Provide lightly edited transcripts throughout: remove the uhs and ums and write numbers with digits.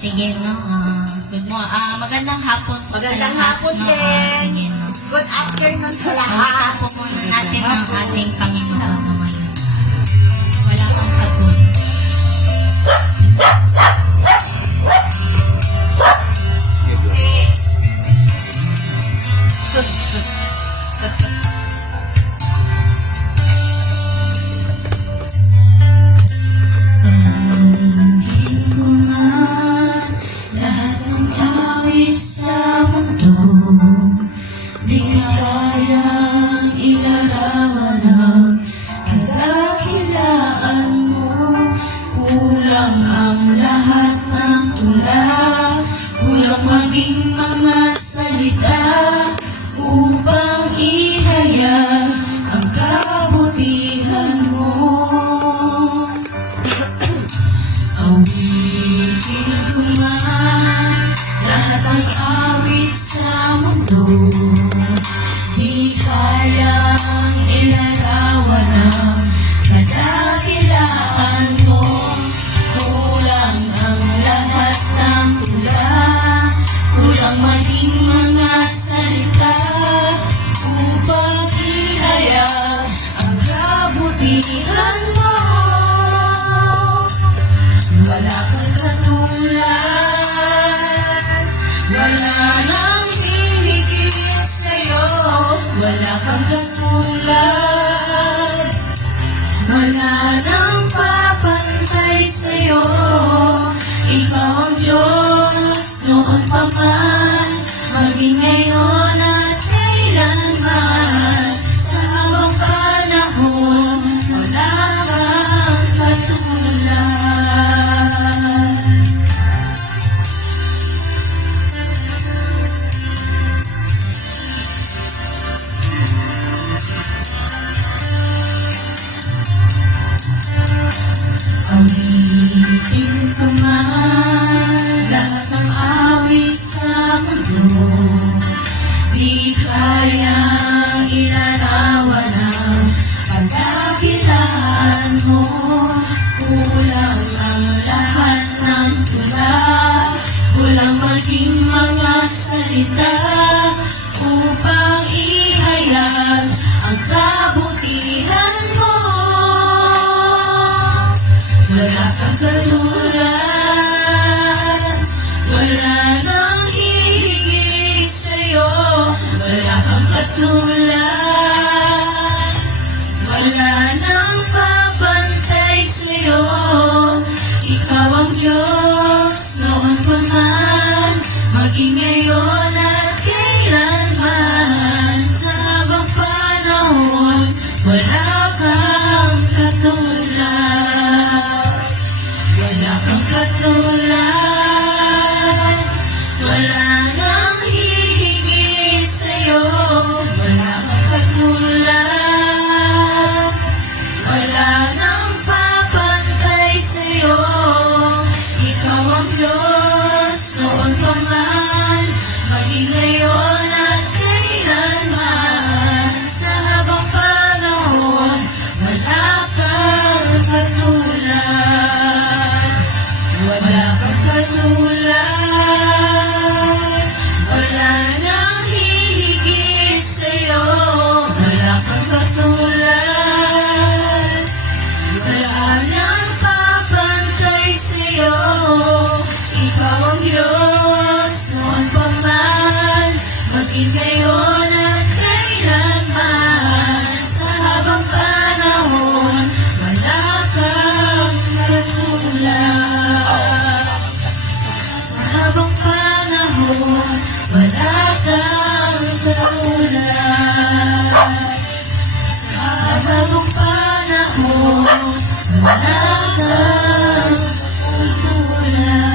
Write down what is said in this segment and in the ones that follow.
sige, no. Magandang hapon po sa Magandang lahat, hapon no. din. Sige, no. Good afternoon sa Pakita lahat. po muna natin ang ating Panginoon na ngayon. Wala kang katulad. Pamangkin ko nga lahat ng awit sa mundo, di kayang ilarawan ang kadakilaan mo. Kulang ang lahat ng tula, kulang maging mga salita upang ihayag ang kabutihan mo. Awitin ko man lahat ng awit sa mundo, di kayang ilarawan ang kadakilaan mo. Kulang ang lahat ng tula, kulang maging mga salita upang ihayag ang kabutihan mo. Wala kang katulad, wala nang hihigit sa'yo. Wala kang katulad, wala nang papantay sa'yo. Ikaw ang Diyos noon pa man, maging ngayon at kailanman. Sa habang panahon, wala kang katulad. Awitin ko man lahat ng awit sa mundo, di kayang ilarawan ang kadakilaan mo. Kulang ang lahat ng tula, kulang maging mga salita upang ihayag ang kabutihan mo. Wala kang katulad, wala nang hihigit sa'yo. Wala kang katulad, wala nang papantay sa'yo. Ikaw ang Diyos noon pa man, maging ngayon at kailanman. Sa habang panahon, wala kang katulad. Wala kang katulad, wala nang hihigit sa'yo. Wala kang katulad, wala nang papantay sa'yo. Ikaw ang Diyos noon pa man, maging ngayon at kailanman. Sa habang panahon, wala kang katulad. Wala kang katulad, wala nang hihigit sa'yo. Wala kang katulad, wala nang papantay sa'yo. Ikaw ang Diyos noon pa man, maging ngayon at kailanman. Sa habang panahon, wala kang katulad. Sa habang panahon, wala kang katulad. Sa habang panahon, wala kang katulad.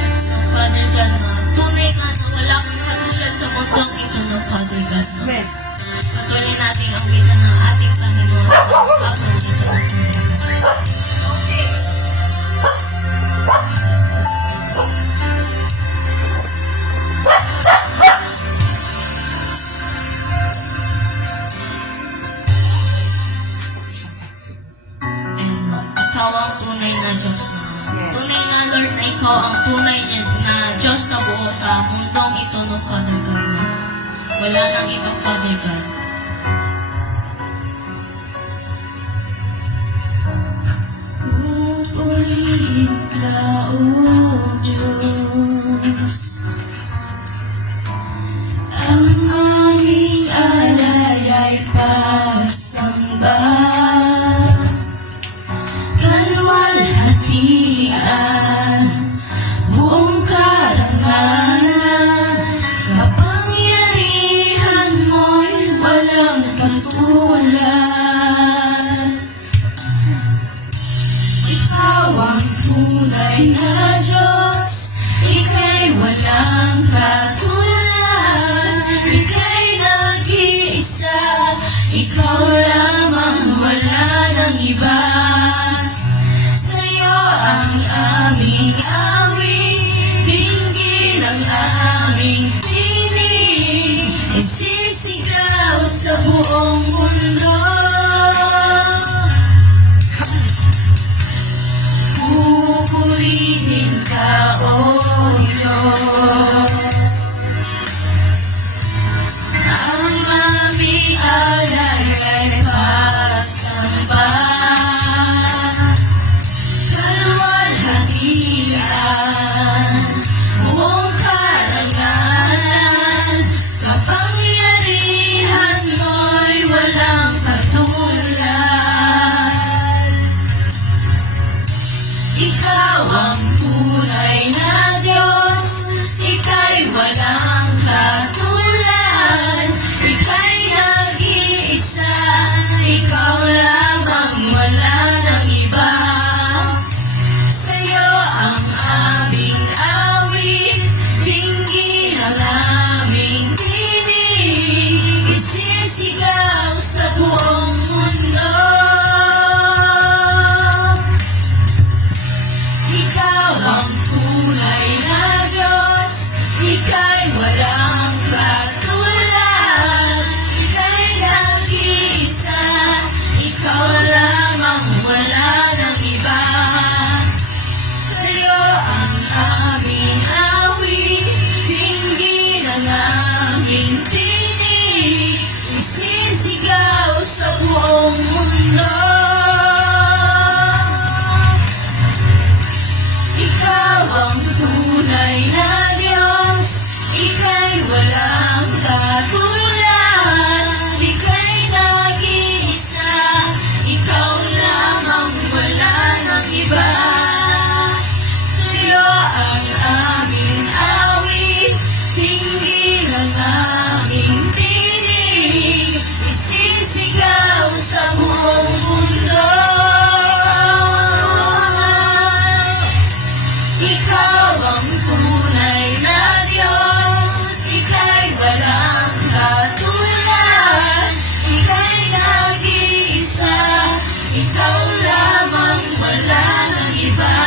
Yes, no, Father God, no. Tunay nga na wala kang katulad sa mundong ito, no, Father God, no. Amen. Patuloy natin ang wika ng ating Panginoon sa usapan nito. Ikaw ang tunay na Diyos na Tunay na Lord na ikaw ang tunay na Diyos sa buo sa mundong ito, no, Father God. No? Wala nang iba, Father God. Pupurihin ka, O Diyos, ang aming alay ay pasamba. Kalwalhatian, buong karangalan, kapangyarihan mo'y walang katulad. Ikaw ang tunay na Diyos, ika'y walang katulad. Ika'y nag-iisa, ikaw lamang, wala nang iba. Sa'yo ang aming awit, dinggin ang aming tinig, isisigaw sa buong mundo. Pupurihin ka, O Diyos, ang aming alay ay pasamba. Kalwalhatian, buong karangalan, kapangyarihan mo'y walang katulad. Ikaw ang tunay na Diyos, ika'y walang katulad. Ika'y nag-iisa, ikaw lamang, wala nang iba. Sa'yo ang aming awit, dinggin ang aming tinig, isisigaw sa buong mundo. Ikaw ang tunay na Diyos, ika'y walang katulad. Ika'y nag-iisa, ikaw lamang, wala nang iba. Sa'yo ang aming awit, dinggin ang aming tinig, isisigaw sa buong mundo. Ikaw ang tunay na Diyos, ika'y walang katulad. Ika'y nag-iisa, ikaw lamang, wala nang iba. Sa'yo ang aming awit, dinggin ang aming tinig, isisigaw sa buong mundo. Ikaw ang tunay na Diyos, ika'y walang katulad. Ika'y nag-iisa, ikaw lamang, wala nang iba.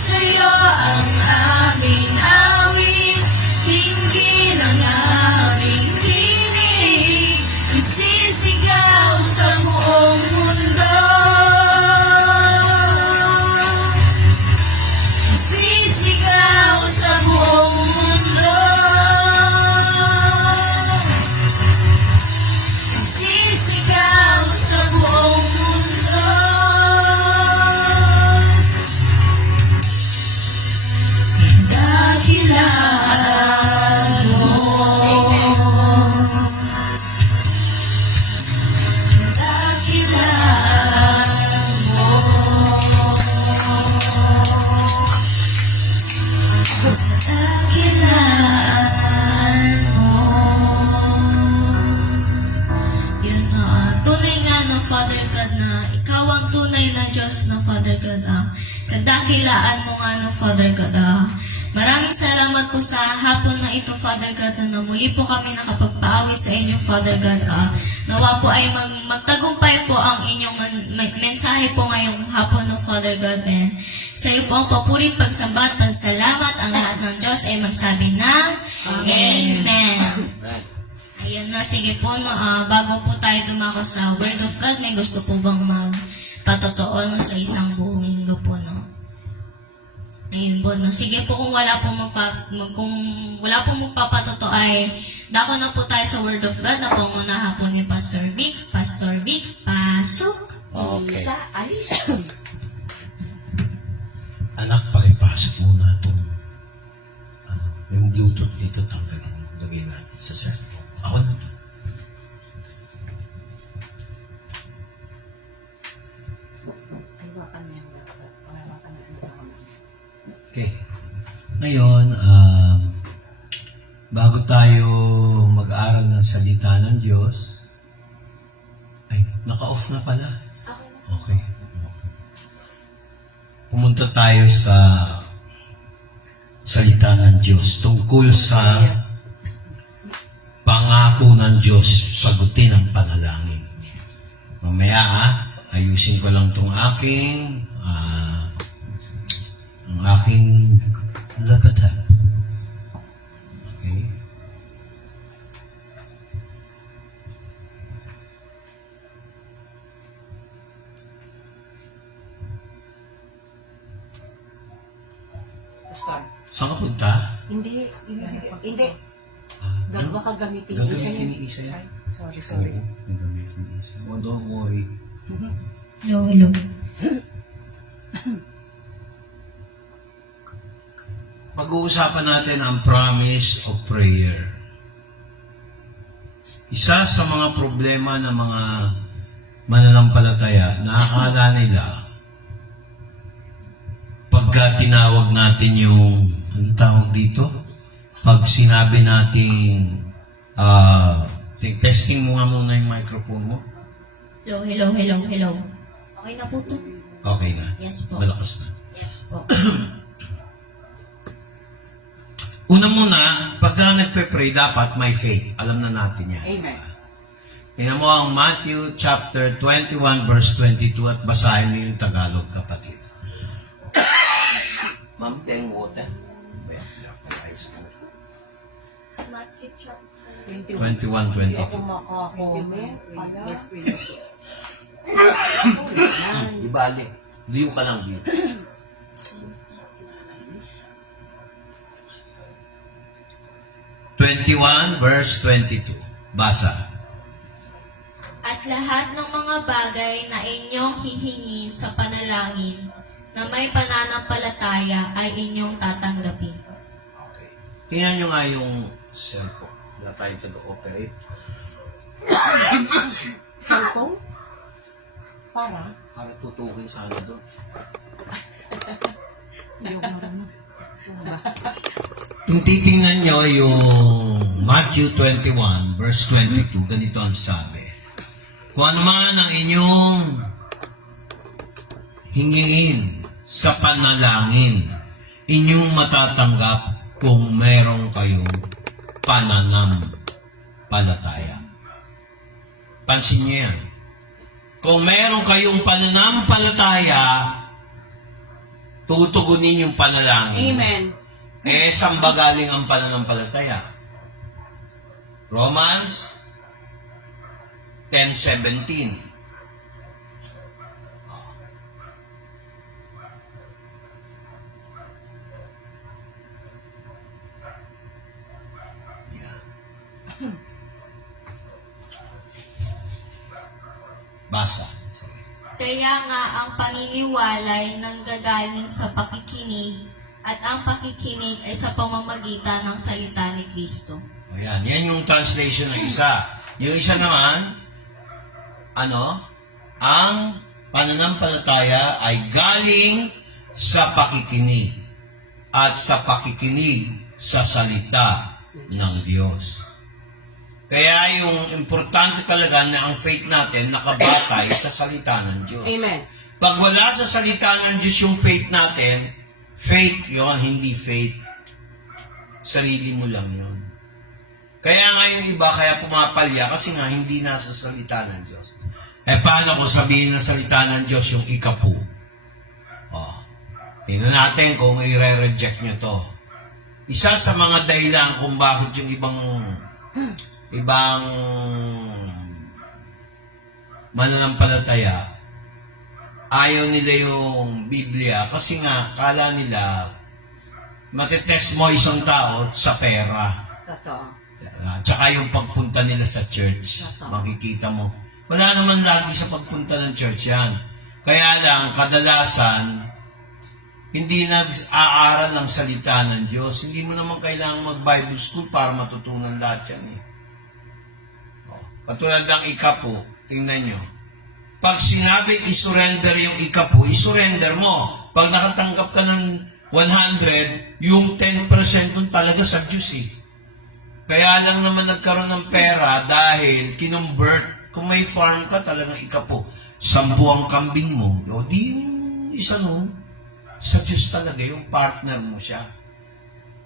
Sa'yo ang aming awit, dinggin ang aming tinig, isisigaw sa buong mundo. Isisigaw sa buong mundo. Isisigaw sa buong mundo. Dakilaan mo, dakilaan mo, dakilaan mo. Yun na, tunay nga no, Father God, na ikaw ang tunay na Diyos no, Father God. Kadakilaan mo nga no, Father God. Maraming salamat po sa hapon na ito, Father God, na muli po kami nakapagpaawi sa inyo, Father God. Nawa po ay magtagumpay po ang inyong mensahe po ngayong hapon, no, Father God. And sa iyo po ang papurit, pagsamba at pagsalamat. Ang lahat ng Diyos ay magsabi na Amen. Ayan na, sige po, no, bago po tayo dumako sa Word of God, may gusto po bang patotoo no, sa isang buong linggo po, no. Ayun po, no. Sige po, kung wala po magpapatotoo ay dako na po tayo sa Word of God na pangunahan po ni Pastor Vic. Pastor Vic, pasok. Okay. Isa, alis. Anak, pakipasok muna itong yung Bluetooth dito, tanggalin mo. Lagay natin sa cellphone. Ako na ito. Ay, baka na yung laptop. Ay, baka na yung laptop. Okay. Ngayon, bago tayo mag-aral ng salita ng Diyos, ay, naka-off na pala. Okay. Pumunta tayo sa salita ng Diyos tungkol sa pangako ng Diyos sagutin ang panalangin. Mamaya ayusin ko lang itong aking lapatan. Okay. Pastor. Saan ka punta? Hindi. Dalawa ka gamitin. Isa Gagamitin yan. ni Isa yan. Ay, sorry. Oo, gagamitin ni Isa. Oh, don't worry. Hello. Pag-uusapan natin ang promise of prayer. Isa sa mga problema ng mga mananampalataya na akala nila pagka tinawag natin yung anong tawag dito? Pag sinabi natin testing mo nga muna yung microphone mo. Hello. Okay na po to? Okay na. Yes po. Malakas na. Yes po. Una muna, pagka nagpe-pray, dapat may faith. Alam na natin yan. Amen. Tingnan mo ang Matthew chapter 21 verse 22 at basahin mo yung Tagalog, kapatid. Ma'am, tayong water. Matthew chapter 21, 22. Ako makakomment. Pala. Di bali. View ka lang, view. verse 22. Basa. At lahat ng mga bagay na inyong hihingin sa panalangin na may pananampalataya ay inyong tatanggapin. Okay. Tingnan nyo nga yung cellphone. Wala tayong taga-operate. Cellphone? Para? Para tutukin sana doon. Hindi ko marunong. Kung titingnan nyo yung Matthew 21 verse 22, ganito ang sabi. Kung ano man ang inyong hingiin sa panalangin, inyong matatanggap kung meron kayong pananampalataya. Pansin nyo yan. Kung meron kayong pananampalataya, tutugunin yung panalangin. Amen. Saan ba galing ang pananampalataya? Romans 10:17. Basa. Kaya nga ang paniniwalay nanggagaling sa pakikinig at ang pakikinig ay sa pamamagitan ng salita ni Kristo. Ayan, yan yung translation ng isa. Yung isa naman, ang pananampalataya ay galing sa pakikinig at sa pakikinig sa salita ng Diyos. Kaya yung importante talaga na ang faith natin nakabatay sa salita ng Diyos. Amen. Pag wala sa salita ng Diyos yung faith natin, fake yun, hindi faith. Sarili mo lang yun. Kaya nga yung iba, kaya pumapalya kasi nga hindi nasa salita ng Diyos. Paano kung sabihin ng salita ng Diyos yung ikapu? Tingnan natin kung i-reject nyo to. Isa sa mga dahilan kung bakit yung ibang mananampalataya ayaw nila yung Biblia kasi nga, kala nila, matitest mo isang tao sa pera. Totoo. Tsaka yung pagpunta nila sa church, makikita mo. Wala naman lagi sa pagpunta ng church yan. Kaya lang, kadalasan, hindi nag-aaral ng salita ng Diyos. Hindi mo naman kailangan mag-Bible school para matutunan lahat yan eh. Katulad ng ikapo, tingnan nyo. Pag sinabi i-surrender yung ikapo, i-surrender mo. Pag nakatanggap ka ng 100, yung 10% dun talaga sa Diyos eh. Kaya lang naman nagkaroon ng pera dahil kinumbert. Kung may farm ka, talagang ikapo. 10 ang kambing mo. O di yung isa nun, sa Diyos talaga, yung partner mo siya.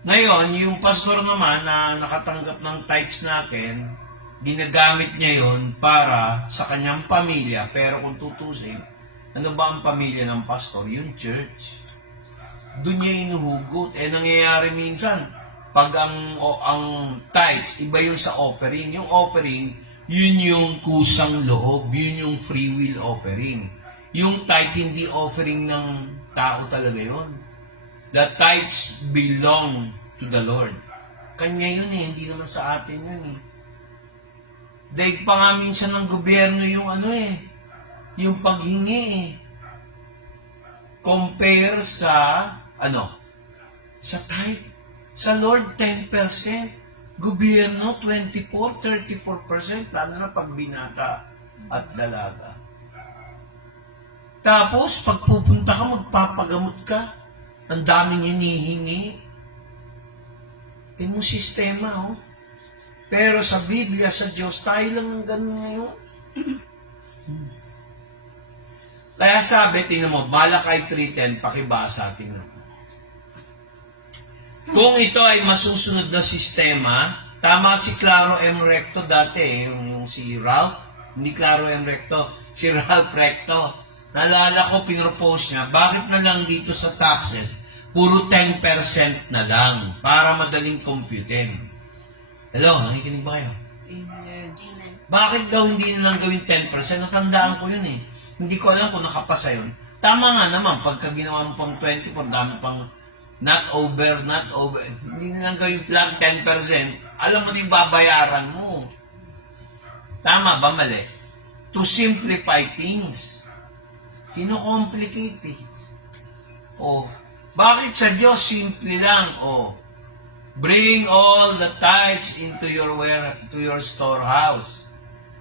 Ngayon, yung pastor naman na nakatanggap ng tithes natin, ginagamit niya yon para sa kanyang pamilya. Pero kung tutusin, ano ba ang pamilya ng pastor? Yung church. Doon niya inuhugot. Nangyayari minsan, pag ang tithes, iba yun sa offering. Yung offering, yun yung kusang loob. Yun yung free will offering. Yung tithe, hindi offering ng tao talaga yun. The tithes belong to the Lord. Kanya yun eh, hindi naman sa atin yun eh. Daig pa nga minsan ng gobyerno yung yung paghingi eh. Compare sa, sa tithe. Sa Lord, 10%. Gobyerno, 24, 34%, lalo na pag binata at dalaga. Tapos, pag pupunta ka, magpapagamot ka. Ang daming hinihingi. Tingnan mo sistema, oh. Pero sa Biblia, sa Diyos, tayo lang ang ganun ngayon. Kaya sabi, tingnan mo, Malakay 3:10, pakibasa, tingnan mo. Kung ito ay masusunod na sistema, tama si Claro M. Recto dati, yung si Ralph, hindi Claro M. Recto, si Ralph Recto. Naalala ko, pinropose niya, bakit na lang dito sa taxes, puro 10% na lang, para madaling computin. Hello, nakikinig ba kayo? Amen. Bakit daw hindi na lang gawin 10%? Natandaan ko yun eh. Hindi ko alam kung nakapasa yun. Tama nga naman, pagka ginawa mo pang 20, dami pang not over. Hindi na lang gawin flat 10%. Alam mo na yung babayaran mo. Tama ba, mali? To simplify things. Kino-complicate eh. Bakit sa Diyos simple lang? Bring all the tithes into your storehouse,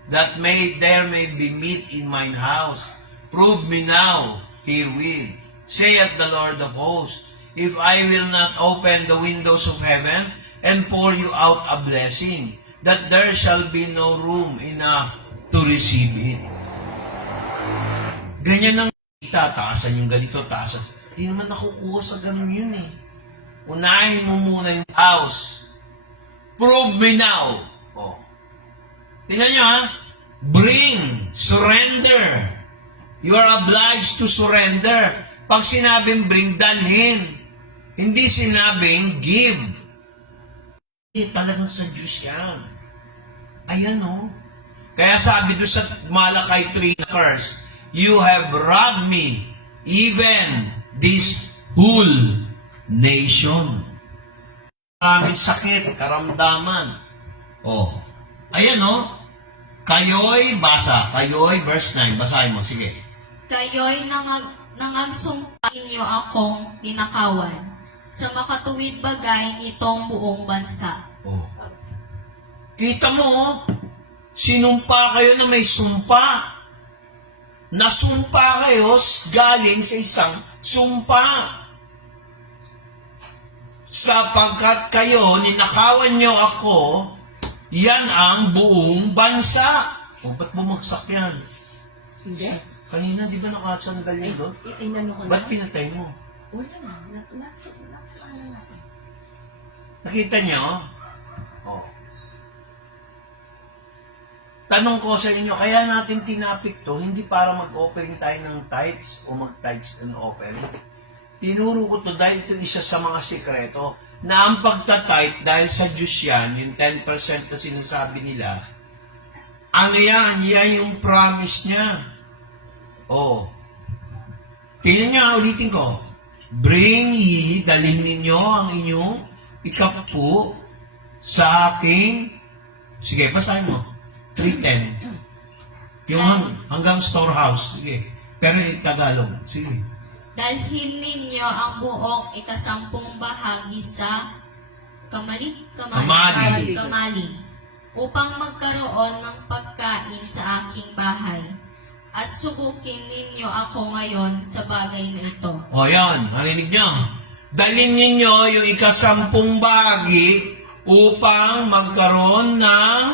that there may be meat in mine house. Prove me now herewith, saith the Lord of hosts, if I will not open the windows of heaven and pour you out a blessing, that there shall be no room enough to receive it. Ganyan ang taasan yung ganito, taasan. Hindi naman nakukuha sa ganun yun eh. Unahin mo muna yung house. Prove me now. Tingnan nyo ha. Bring. Surrender. You are obliged to surrender. Pag sinabing bring, dalhin. Hindi sinabing give. Talagang sa Diyos yan. Ayan o. Kaya sabi doon sa Malakay 3 na curse, you have robbed me, even this whole nation. Maraming sakit, karamdaman. Ayan o. Kayo'y, basa. Kayo'y, verse 9. Basahin mo, sige. Kayo'y nangagsumpa ninyo akong ninakawan sa makatuwid bagay nitong buong bansa. Kita mo, sinumpa kayo na may sumpa. Nasumpa kayo galing sa isang sumpa. Sapagkat kayo, ninakawan nyo ako, yan ang buong bansa. Ba't bumagsak yan? Hindi. Kanina, di ba nakasandal yun doon? Inano ko na. Ba't pinatay mo? Wala na. Nakita niyo? Tanong ko sa inyo, kaya natin tinapik to, hindi para mag-offering tayo ng tithes o mag-tithes and offering. Tinuro ko to dahil ito isa sa mga sikreto na ang pagta-tithe dahil sa Diyos yan, yung 10% na sinasabi nila, ano yan? Yan yung promise niya. Tingnan niya, ulitin ko. Bring ye, dalhin ninyo ang inyong ikapu sa aking, sige, basahin mo. 3:10. Yung hanggang storehouse. Sige. Pero Tagalog. Sige. Dalhin ninyo ang buong ikasampung bahagi sa kamali, upang magkaroon ng pagkain sa aking bahay. At subukin ninyo ako ngayon sa bagay na ito. O yan, marinig nyo. Dalhin ninyo yung ikasampung bahagi upang magkaroon ng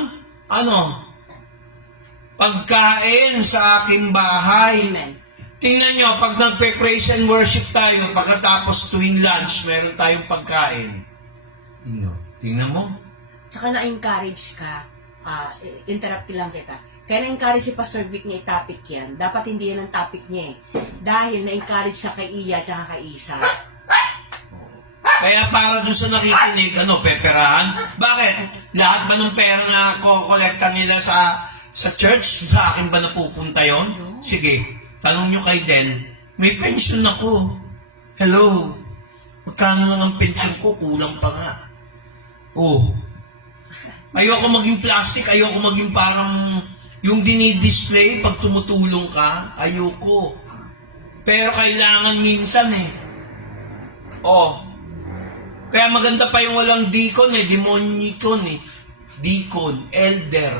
pagkain sa aking bahay. Amen. Tingnan nyo, pag nagpe-praise and worship tayo, pagkatapos tuwing lunch, meron tayong pagkain. Tingnan mo. Tsaka na-encourage ka, interrupt lang kita. Kaya na-encourage si Pastor Vic na i-topic yan. Dapat hindi yan ang topic niya eh. Dahil na-encourage siya kay Iya tsaka kay Isa. Kaya para dun sa nakikinig, peperahan? Bakit? Lahat ba ng pera na kukolekta nila sa church, sa akin ba napupunta yon? Sige, tanong nyo kay Den, may pension ako. Hello? Magkano lang ang pension ko? Kulang pa nga. Oh. Ayoko maging plastic, ayoko maging parang yung dinidisplay pag tumutulong ka, ayoko. Pero kailangan minsan eh. Oh. Kaya maganda pa yung walang deacon demonicon eh. Deacon, elder.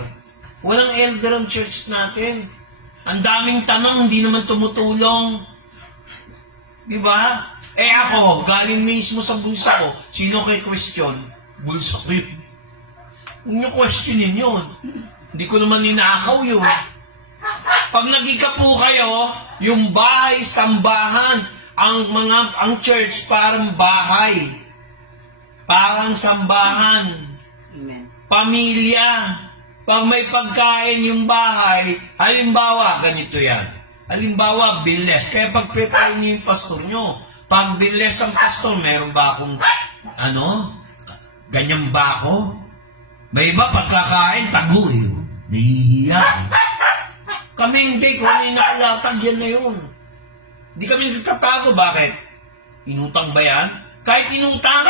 Walang elder ang church natin. Ang daming tanong, hindi naman tumutulong. Di ba? Ako, galing mismo sa bulsa ko. Sino kay question? Bulsa ko yun. Huwag niyo questionin yun. Hindi ko naman ninakaw yun. Pag nagika po kayo, yung bahay, sambahan, ang church parang bahay. Parang sambahan. Amen. Pamilya. Pag may pagkain yung bahay, halimbawa, ganito yan. Halimbawa, billes. Kaya pag prepare niyo yung pastor nyo, pag billes ang pastor, meron ba akong, ganyan ba ako? May iba pagkakain, tago eh. Nahihiya eh. Kami hindi, kung ano yung nakalatag, yan na yun. Hindi kami nagtatago. Bakit? Inutang ba yan? Kahit inutang,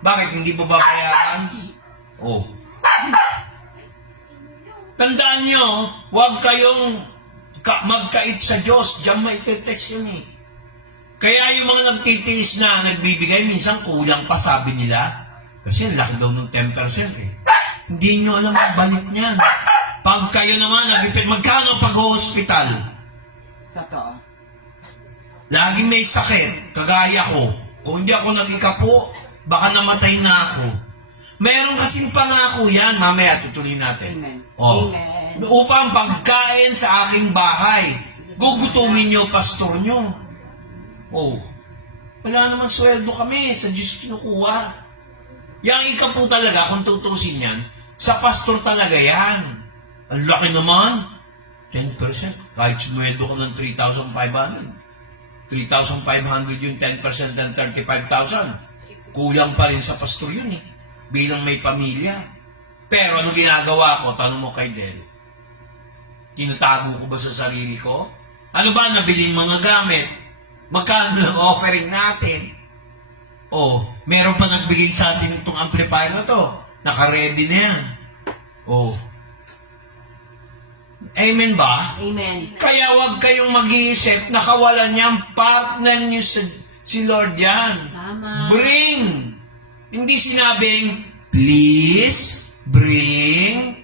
bakit hindi mo babayaran? Oh. Tandaan nyo, huwag kayong magkait sa Diyos. Diyan maitetext yun eh. Kaya yung mga nagtitiis na nagbibigay, minsan kulang pa sabi nila. Kasi laki daw ng 10% eh. Hindi nyo alam ang balik niyan. Pag kayo naman, magkano pag-hospital? Totoo. Laging may sakit, kagaya ko. Kung hindi ako nag-ikapo, baka namatay na ako. Meron kasing pangako yan, mamaya tutuloy natin. Amen. Oh. Amen. Upang pagkain sa aking bahay, gugutumin nyo, pastor nyo. Oh. Wala naman sweldo kami, sa Diyos kinukuha. Yang ikapo talaga, kung tutusin yan, sa pastor talaga yan. Ang laki naman. 10%. Kahit sumweldo ko ng 3,500. 3,500 yung 10% ng 35,000. Kulang pa rin sa pastor yun eh. Bilang may pamilya. Pero ano ginagawa ko? Tanong mo kay Del. Tinatago ko ba sa sarili ko? Ano ba nabiling mga gamit? Magkano ang offering natin? Oh, meron pa nagbigay sa atin itong amplifier na to. Naka-ready na yan. Oh. Amen ba? Amen. Kaya wag kayong mag-iisip, nakawalan niyang partner niyo si Lord yan. Tama. Bring. Hindi sinabing, please bring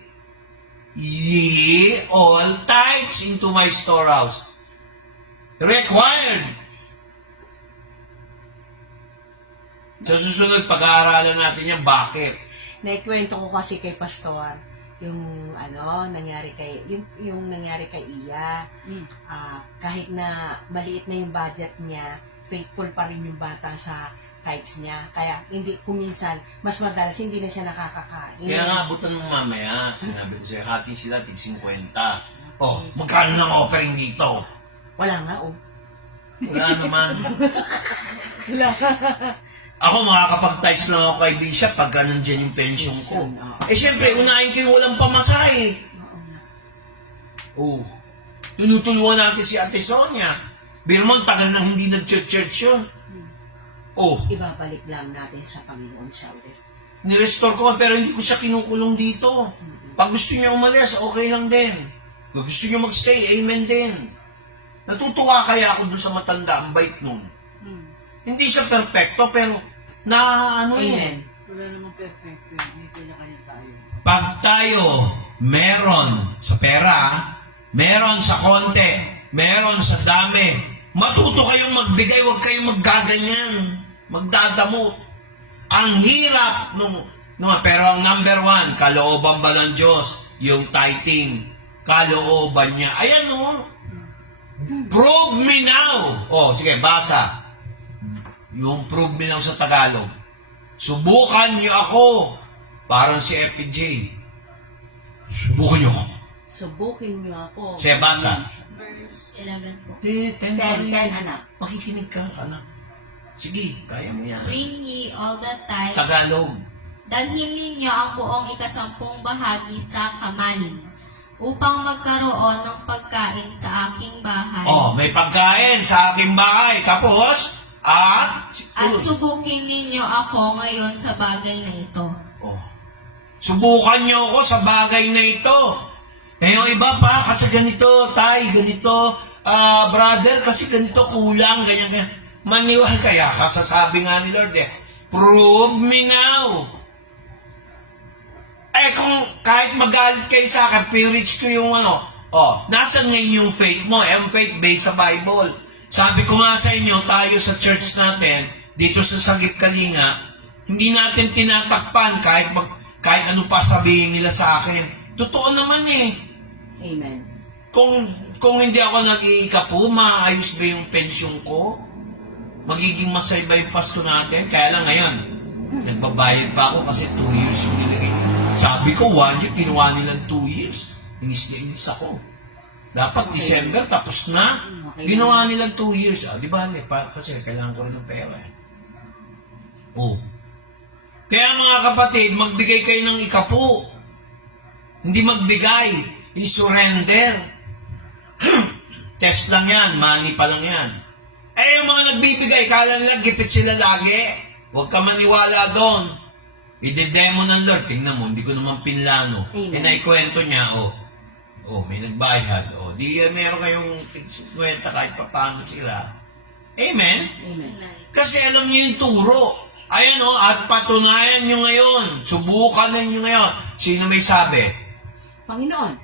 ye all tithes into my storehouse. Required. Sa susunod, pag-aaralan natin yan, bakit? Naikwento ko kasi kay Pastor yung nangyari kay yung nangyari kay Iya. Kahit na maliit na yung budget niya, faithful pa rin yung bata sa tithes niya. Kaya hindi kuminsan mas madalas hindi na siya nakakakain. Kaya nga, abutan mo mamaya. Sinabi ko sa'yo, hati sila, tig 50. Oh, magkano lang offering dito? Wala nga Wala naman. Ako, makakapag-tights lang ako kay Bishop pagka nandyan yung pension ko. Siyempre, unahin ko yung walang pamasahe. Oh. Tinutulungan natin si Ate Sonia. Biro mo, tagal nang hindi nag-church yun. Oh, Ibabalik lang natin sa Panginoon siya ulit. nirestore ko pero hindi ko siya kinukulong dito. Pag gusto niya umalis, okay lang din. Pag gusto niya magstay, amen din. Natutuwa kaya ako dun sa matanda, ang bait nun. Hindi siya perfecto, pero Amen. Wala namang perfecto. Hindi kanya-kanya tayo. pag tayo meron sa pera, meron sa konti, meron sa dami, matuto kayong magbigay, huwag kayong maggaganyan, magdadamot. Ang hirap pero ang number one, kalooban ba ng Diyos? Yung tithing, kalooban niya. Ayan prove me now. Sige, basa. Yung prove me now sa Tagalog. Subukan niyo ako. Parang si FPJ. Subukan niyo ako. Subukin niyo ako. Sige, basa. Verse 11 po. 10, anak. Makikinig ka, anak. Sige, kaya mo yan. Bring ye all the tithes. Tagalog. Dalhin ninyo ang buong ikasampung bahagi sa kamalig, upang magkaroon ng pagkain sa aking bahay. May pagkain sa aking bahay. Tapos, At subukin ninyo ako ngayon sa bagay na ito. Subukan niyo ako sa bagay na ito. Yung iba pa, kasi ganito, tay, ganito, brother, kasi ganito, kulang, ganyan. Maniwala kaya, kasasabi nga ni Lord prove me now. Kung kahit magalit kayo sa akin, pinreach ko yung nasan ngayon yung faith mo? Yung faith based sa Bible. Sabi ko nga sa inyo, tayo sa church natin, dito sa Sagip Kalinga, hindi natin tinatakpan kahit ano pa sabihin nila sa akin. Totoo naman Amen. Kung hindi ako nag-iikapo, maayos ba yung pensyon ko? Magiging masaya ba yung Pasko natin? Kaya lang ngayon, nagbabayad pa ako kasi 2 years yung nilagay. Sabi ko, 1 year, ginawa nilang 2 years. Inis na inis ako. Dapat December, tapos na. Ginawa nilang 2 years. Di ba? Kasi kailangan ko rin ng pera. Kaya mga kapatid, magbigay kayo ng ikapo. Hindi magbigay. I-surrender. Test lang yan. Money pa lang yan. Yung mga nagbibigay, kala nila gipit sila lagi. Huwag ka maniwala doon. I-demo ng Lord. Tingnan mo, hindi ko naman pinlano. Amen. Naikwento niya, may nagbayad. Di meron kayong 50 kahit pa paano sila. Amen? Amen. Kasi alam niyo yung turo. Ayan at patunayan niyo ngayon. Subukan niyo ngayon. Sino may sabi? Panginoon.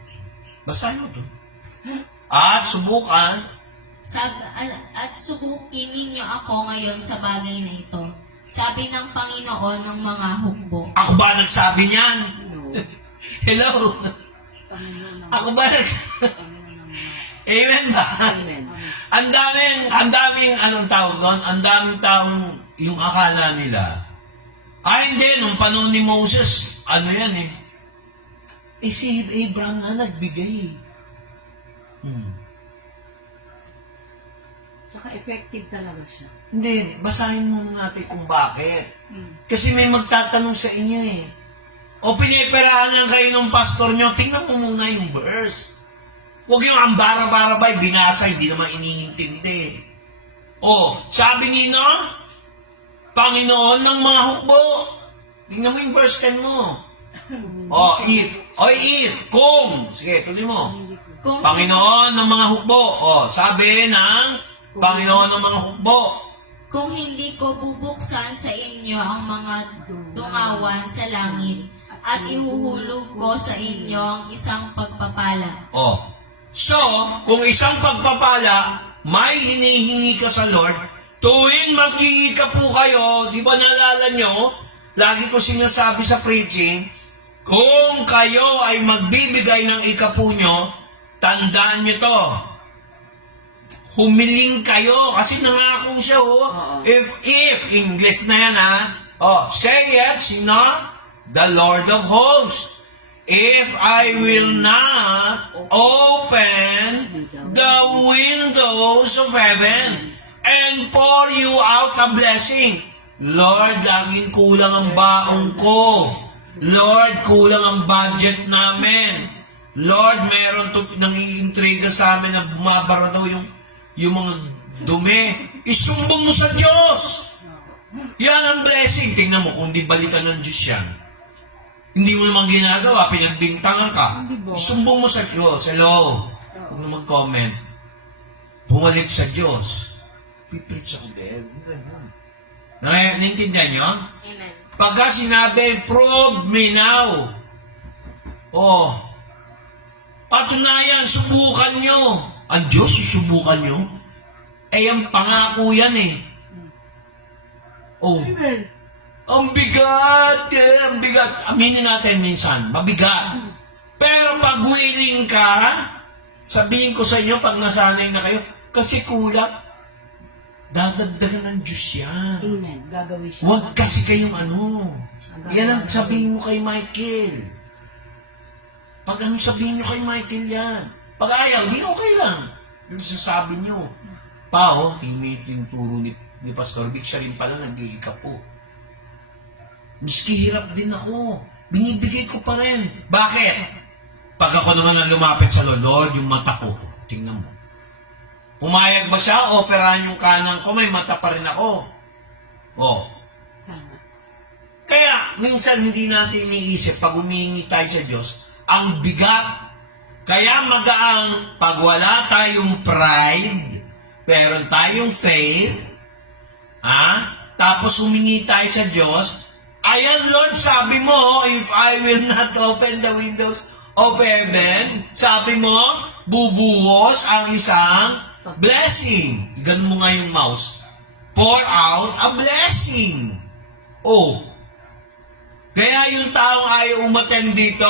Basahin mo to. At subukan. At subukin ninyo ako ngayon sa bagay na ito. Sabi ng Panginoon ng mga hukbo. Ako ba nagsabi niyan? No. Hello? Ako ba Amen ba? Amen. Ang daming, anong tawag doon? Ang daming taong yung akala nila. Hindi, nung panahon ni Moses, yan si Abraham na nagbigay. Tsaka effective talaga siya. Hindi, basahin mo natin kung bakit. Kasi may magtatanong sa inyo piniperahan lang kayo ng pastor nyo, tingnan mo muna yung verse. Huwag yung ambara-barabay, binasa, hindi naman iniintindi. Sabi nino, Panginoon ng mga hukbo. Tingnan mo yung verse 10 mo. Eat. Eat. Kung. Sige, tuloy mo. Panginoon ng mga hukbo. Sabi ng Panginoon ng mga hukbo. Kung hindi ko bubuksan sa inyo ang mga dungawan sa langit at ihuhulog ko sa inyo ang isang pagpapala. So, kung isang pagpapala, may hinihingi ka sa Lord, tuwing maghingi ka po kayo, di ba naalala nyo, lagi ko sinasabi sa preaching, kung kayo ay magbibigay ng ikapo nyo, tandaan nyo to, humiling kayo kasi nangako siya if English na yan say it, sino? The Lord of hosts. If I will not open the windows of heaven and pour you out a blessing. Lord, laging kulang ang baong ko. Lord, kulang ang budget namin. Lord, meron nangiintriga sa amin na bumabara daw yung mga dumi, isumbong mo sa Diyos. Yan ang blessing. Tingnan mo, kung di balikan ng Diyos yan, hindi mo naman ginagawa, pinagbintangan ka. Isumbong mo sa Diyos. Hello. Huwag na mag-comment. Bumalik sa Diyos. Pipreach ako, Ben. Naintindihan nyo? Amen. Pagka sinabi, prove me now. Oh, patunayan, subukan nyo. Ang Diyos, susubukan nyo. Eh, ang pangako yan eh. Oh, Amen. ang bigat, ang bigat. Aminin natin minsan, mabigat. Pero pag willing ka, sabihin ko sa inyo, pag nasanay na kayo, kasi kulang, dadagdagan ng Diyos yan. Amen. Gagawin siya. Huwag kasi kayong ano. Yan ang sabihin mo kay Michael. Pag ano sabihin nyo kay Michael yan. Pag ayaw, di okay lang. Yung sasabi nyo. Pao, yung turo ni Pastor Vic, siya rin pala nag-iika po. Miski hirap din ako. Binibigay ko pa rin. Bakit? Pag ako naman ang lumapit sa Lord, yung mata ko, tingnan mo. Pumayag ba siya? Operahan yung kanang ko, may mata pa rin ako. Oh. Tama. Kaya, minsan hindi natin iniisip, pag humingi tayo sa Diyos, ang bigat. Kaya magaang, pag wala tayong pride, meron tayong faith, tapos humingi tayo sa Diyos, ayan Lord, sabi mo, if I will not open the windows of heaven, sabi mo, bubuhos ang isang blessing. Ganun mo nga yung mouse. Pour out a blessing. Oh. Kaya yung taong ayaw umattend dito,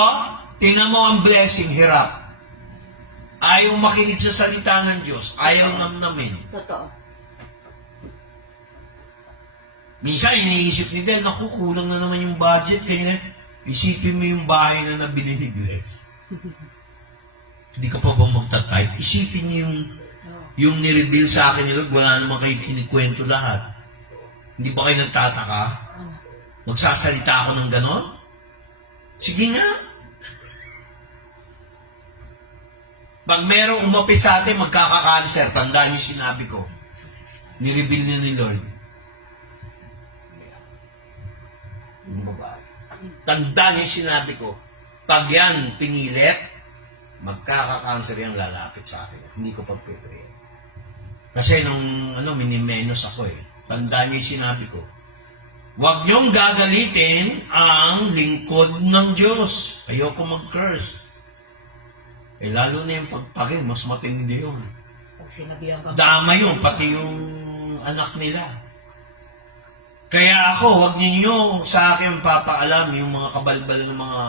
tingnan mo ang blessing, hirap. Ayaw makinig sa salita ng Diyos. Ayaw namnamin. Totoo. Minsan, iniisip ni Del, naku, kulang na naman yung budget. Kaya isipin mo yung bahay na nabili ni Grace. Hindi ka pa ba magta-type? Isipin niyo yung nireveal sa akin ni Lord, wala naman kayo kinikwento lahat. Hindi ba kayo nagtataka? Magsasalita ako ng ganon? Sige nga. Pag merong umapi sa atin, magkaka-cancer. Tandaan yung sinabi ko. Nireveal niya ni Lord. Yung babae. Tandaan yung sinabi ko. Pag yan pinilit, magkaka-cancer yung lalapit sa akin. Hindi ko pagpipre. Kasi nung minimenos ako eh. Tandaan niyo yung sinabi ko. Huwag niyong gagalitin ang lingkod ng Diyos. Ayoko mag-curse. Eh lalo na yung pagpagin, mas matindi yun. Pag sinabihan ka. Dama yun, pati yung anak nila. Kaya ako, huwag ninyo sa akin papaalam yung mga kabalbal ng mga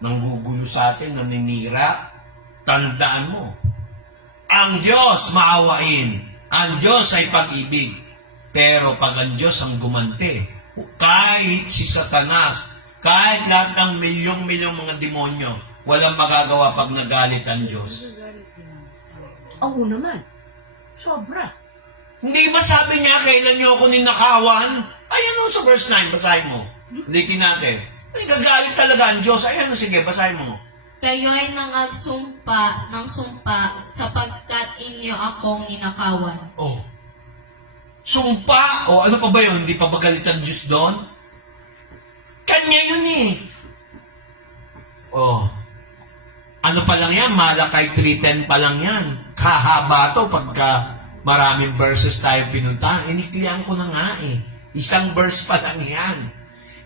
nanggugulo sa atin, naninira. Tandaan mo. Ang Diyos maawain. Ang Diyos ay pag-ibig. Pero pag ang Diyos ang gumante, kahit si Satanas, kahit lahat ng milyong-milyong mga demonyo, walang magagawa pag nagalit ang Diyos. Oo naman. Sobra. Hindi ba sabi niya, kailan niyo ako ninakawan? Ayan sa verse 9, basahin mo. Ulitin natin. Ay, gagalit talaga ang Diyos. Ayan, sige, basahin mo. Kayo ay nangagsumpa ng sumpa sapagkat inyo akong ninakawan. Oh. Sumpa. O ano pa ba yun? Hindi pa ba galit ang Diyos doon? Kanya yun eh. Oh. Ano pa lang yan? Malakay 3:10 pa lang yan. Kahaba to pagka maraming verses tayo pinunta. Iniklian ko na nga eh. Isang verse pa lang yan.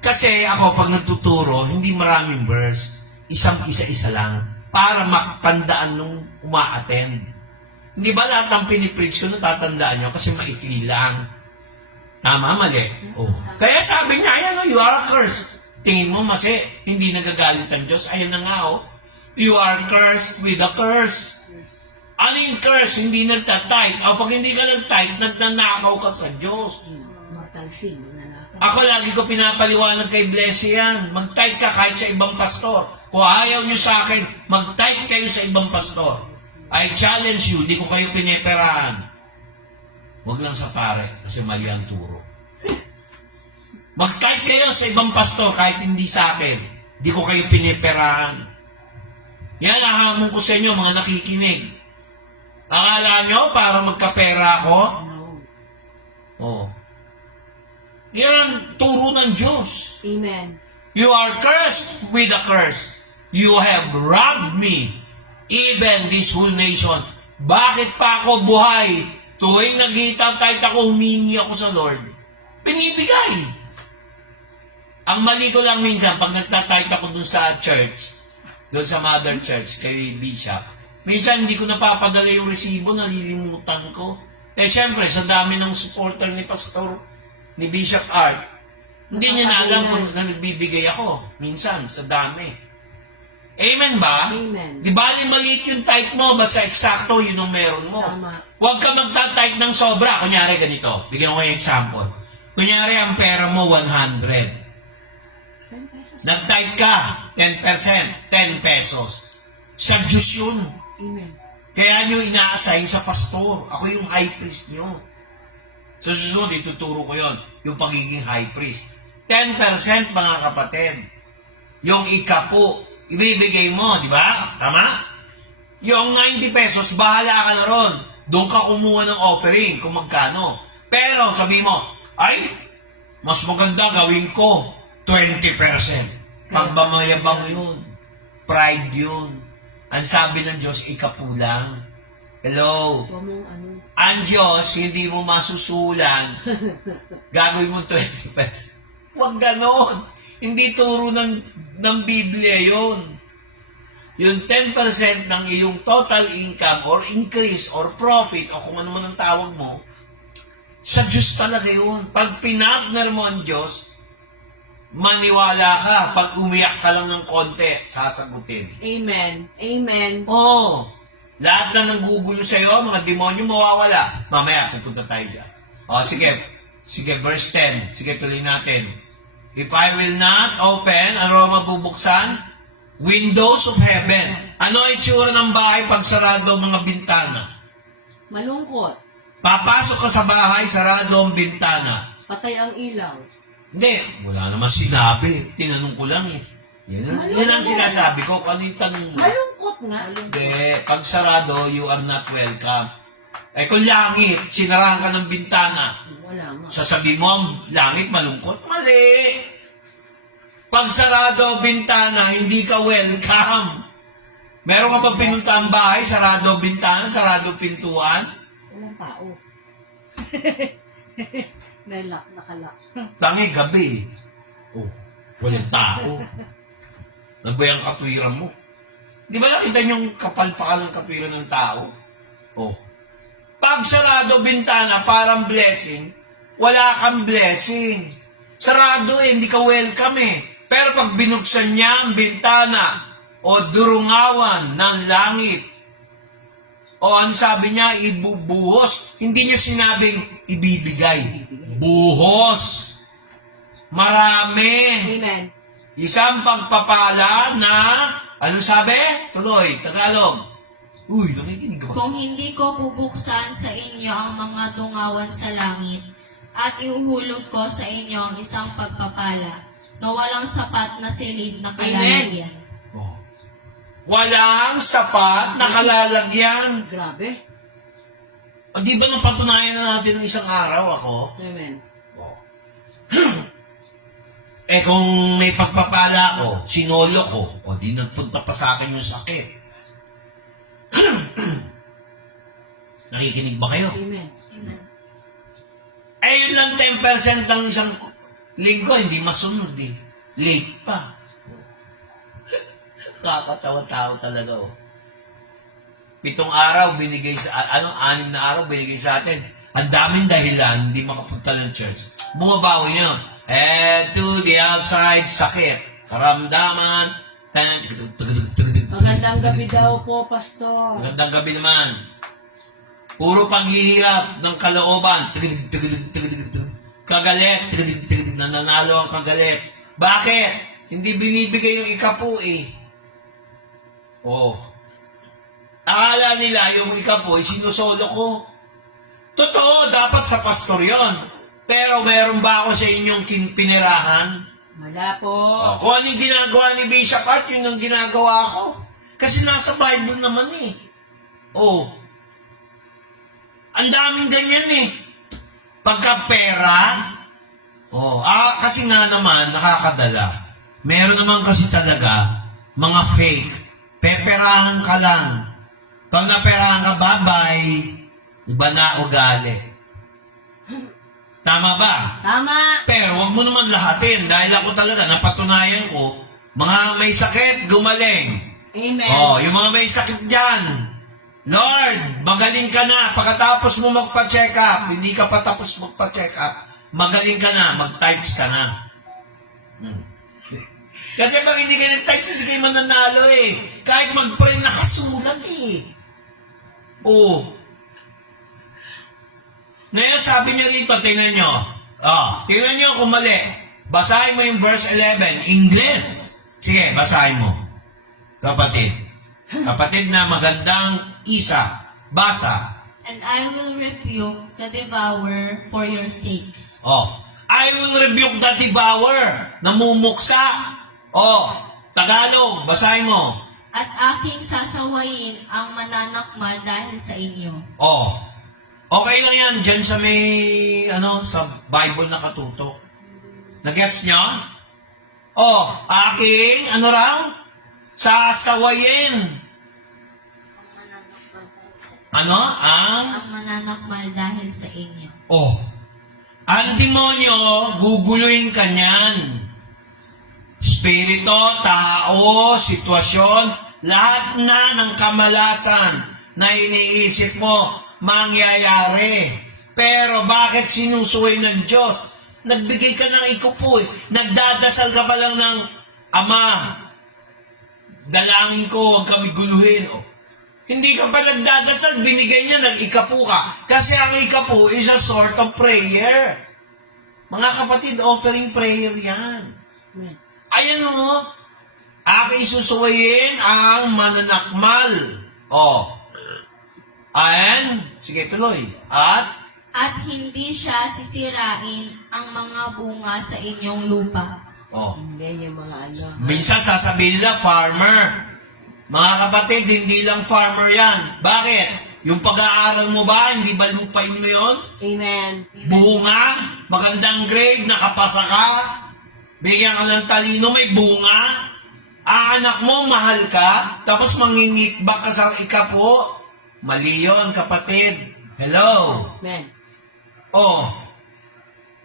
Kasi ako pag nagtuturo, hindi maraming verse. Isa-isa lang. Para makatandaan nung uma-attend. Hindi ba lahat ng pinipreach ko natatandaan nyo? Kasi maikli lang. Tama, mali. Oh. Kaya sabi niya, ayan you are cursed. Tingin mo, masi, hindi nagagalit ang Diyos. Ayan na nga, you are cursed with a curse. Ano yung curse? Hindi nagtatype. O pag hindi ka nagtype, nagnanakaw ka sa Diyos. Mortal sin. Nanakaw. Ako lagi ko pinapaliwanag kay Blessy yan. Mag-type ka kahit sa ibang pastor. Kung ayaw nyo sa akin, mag-type kayo sa ibang pastor. I challenge you, di ko kayo piniperahan. Huwag lang sa pare, kasi mali ang turo. Mag-type kayo sa ibang pastor kahit hindi sa akin. Di ko kayo piniperahan. Yan ang hamon ko sa inyo, mga nakikinig. Akala nyo para magkapera ako? No. Oh. Yan ang turo ng Diyos. Amen. You are cursed with a curse. You have robbed me, even this whole nation. Bakit pa ako buhay? Tuwing naghihitang kahit ako humingi ako sa Lord, binibigay. Ang mali ko lang minsan, pag nagtatayt ako dun sa church, dun sa mother church, kay Bishop, minsan hindi ko napapadala yung resibo, nalilimutan ko. Eh syempre, sa dami ng supporter ni Pastor, ni Bishop Art, hindi niya na alam kung na nagbibigay ako. Minsan, sa dami. Amen ba? Amen. Di ba maliit yung type mo, basta eksakto yun ang meron mo. Tama. Huwag ka magta-type ng sobra. Kunyari ganito, bigyan ko yung example. Kunyari ang pera mo 100. 10 pesos. Nag-type ka, 10%, 10 pesos. Sa Diyos yun. Amen. Kaya nyo ina-assign sa pastor. Ako yung high priest nyo. Sa susunod, ituturo ko yon, yung pagiging high priest. 10% mga kapatid. Yung ikapo, ibibigay mo, di ba? Tama? Yung 90 pesos, bahala ka na ron. Doon ka kumuha ng offering kung magkano. Pero sabi mo, ay, mas maganda gawin ko 20%. Pagmamayabang yun. Pride yun. Ang sabi ng Diyos, ikapulang. Hello? Huwag mong ano. Ang Diyos, hindi mo masusulan. Gagawin mo 20 pesos. Huwag ganon. Hindi turo ng Biblia yun. Yung 10% ng iyong total income or increase or profit o kung ano man ang tawag mo, sa Diyos talaga yun. Pag pinartner mo ang Diyos, maniwala ka. Pag umiyak ka lang ng konti, sasagutin. Amen. Amen. Oo. Lahat na nanggugulo sa'yo, mga demonyo, mawawala. Mamaya, pupunta tayo dyan. O, sige. Sige, verse 10. Sige, tuloy natin. If I will not open, ano mabubuksan? Windows of heaven. Ano ang itsura ng bahay pag sarado ang mga bintana? Malungkot. Papasok ka sa bahay, sarado ang bintana. Patay ang ilaw. Hindi, wala naman sinabi. Tinanong ko lang eh. Yan ang sinasabi ko. Kung ano yung tanong mo? Malungkot nga. Hindi, pag sarado, you are not welcome. Eh kung langit, sinarahan ka ng bintana, Wala nga. sasabihin mo, ang langit malungkot? Mali! Pag sarado bintana, hindi ka welcome. Meron ka pa pinuntang bahay, sarado bintana, sarado pintuan? Walang tao. Nakalak. Tangi, gabi. Oh, walang tao. Ano ba yung katwiran mo? Di ba nakita niyo yung kapalpakan ng katwiran ng tao? Oh. Pag sarado bintana, parang blessing, wala kang blessing. Sarado eh, hindi ka welcome eh. Pero pag binuksan niya ang bintana o durungawan ng langit, o ano sabi niya, ibubuhos, hindi niya sinabing ibibigay. Buhos. Marami. Amen. Isang pagpapala na, ano sabi? Tuloy, Tagalog. Uy, nakikinig ka ba? Kung hindi ko bubuksan sa inyo ang mga dungawan sa langit, at iuhulog ko sa inyo ang isang pagpapala na walang sapat na silid na kalalagyan. Oh. Walang sapat na kalalagyan. Grabe. O di ba nung patunayan na natin ng isang araw ako? Amen. Eh kung may pagpapala ko, sinolo ko, o di nagpunta pa sa akin yung sakit. Nakikinig ba kayo? Amen. Amen. Eh yun lang 10% ng isang linggo, hindi masunod eh. Late pa. Kakatawa-tawa talaga oh. 7 araw binigay sa, 6 na araw binigay sa atin. Ang daming dahilan, hindi makapunta ng church. Bumabawi yun. To the outside, sakit. Karamdaman. Magandang gabi daw po, Pastor. Magandang gabi naman. Puro paghihirap ng kalooban. Kagalit. Nananalo ang kagalit. Bakit? Hindi binibigay yung ikapo eh. Oh. Akala nila yung ikapo ay sinusolo ko. Totoo, dapat sa pastor yon. Pero meron ba ako sa inyong pinirahan? Wala po. Kung ano yung ginagawa ni Bishop Art, yun ang ginagawa ko. Kasi nasa Bible naman eh. Oh. Ang daming ganyan eh. Pagka pera, kasi nga naman, nakakadala. Meron naman kasi talaga, mga fake. Peperahan ka lang. Pag naperahan ka, bye-bye. Iba na ugali. Tama ba? Tama. Pero wag mo naman lahatin dahil ako talaga napatunayan ko, mga may sakit, gumaling. Amen. Yung mga may sakit dyan, Lord, magaling ka na. Pagkatapos mo magpa-check up, hindi ka pa tapos magpa-check up, magaling ka na, mag-tights ka na. Kasi pag hindi ka nag-tights, hindi kayo mananalo eh. Kahit mag-pray, nakasulat eh. Ngayon, sabi niya rito, tingnan nyo. Tingnan nyo kung mali. Basahin mo yung verse 11, English. Sige, basahin mo. Kapatid. Kapatid na magandang isa. Basa. And I will rebuke the devourer for your sakes. I will rebuke the devourer. Namumuksa. Tagalog. Basahin mo. At aking sasawayin ang mananakmal dahil sa inyo. Okay lang yan. Diyan sa may, sa Bible nakatutok. Nagets nyo? Aking, sasawayin. Ang mananakmal dahil sa inyo. Ang demonyo, guguluhin ka niyan. Spirito, tao, sitwasyon, lahat na ng kamalasan na iniisip mo, mangyayari. Pero bakit sinusuway ng Diyos? Nagbigay ka ng ikupo eh. Nagdadasal ka pa lang ng Ama, dalangin ko, huwag kami guluhin. Hindi ka pa nagdadasal, binigay niya, nag-ikapu ka. Kasi ang ikapu is a sort of prayer. Mga kapatid, offering prayer yan. Ayan aking susuwayin ang mananakmal. Ayan, sige tuloy. At hindi siya sisirain ang mga bunga sa inyong lupa. Hindi yung mga Minsan sasabihin nila, farmer. Mga kapatid, hindi lang farmer yan. Bakit? Yung pag-aaral mo ba, hindi ba lupain mo yun? Amen. Bunga, magandang grade, nakapasa ka, bigyan ka ng talino, may bunga. Anak mo, mahal ka, tapos mangingikbak ka sa ikapo. Mali yun, kapatid. Hello? Amen.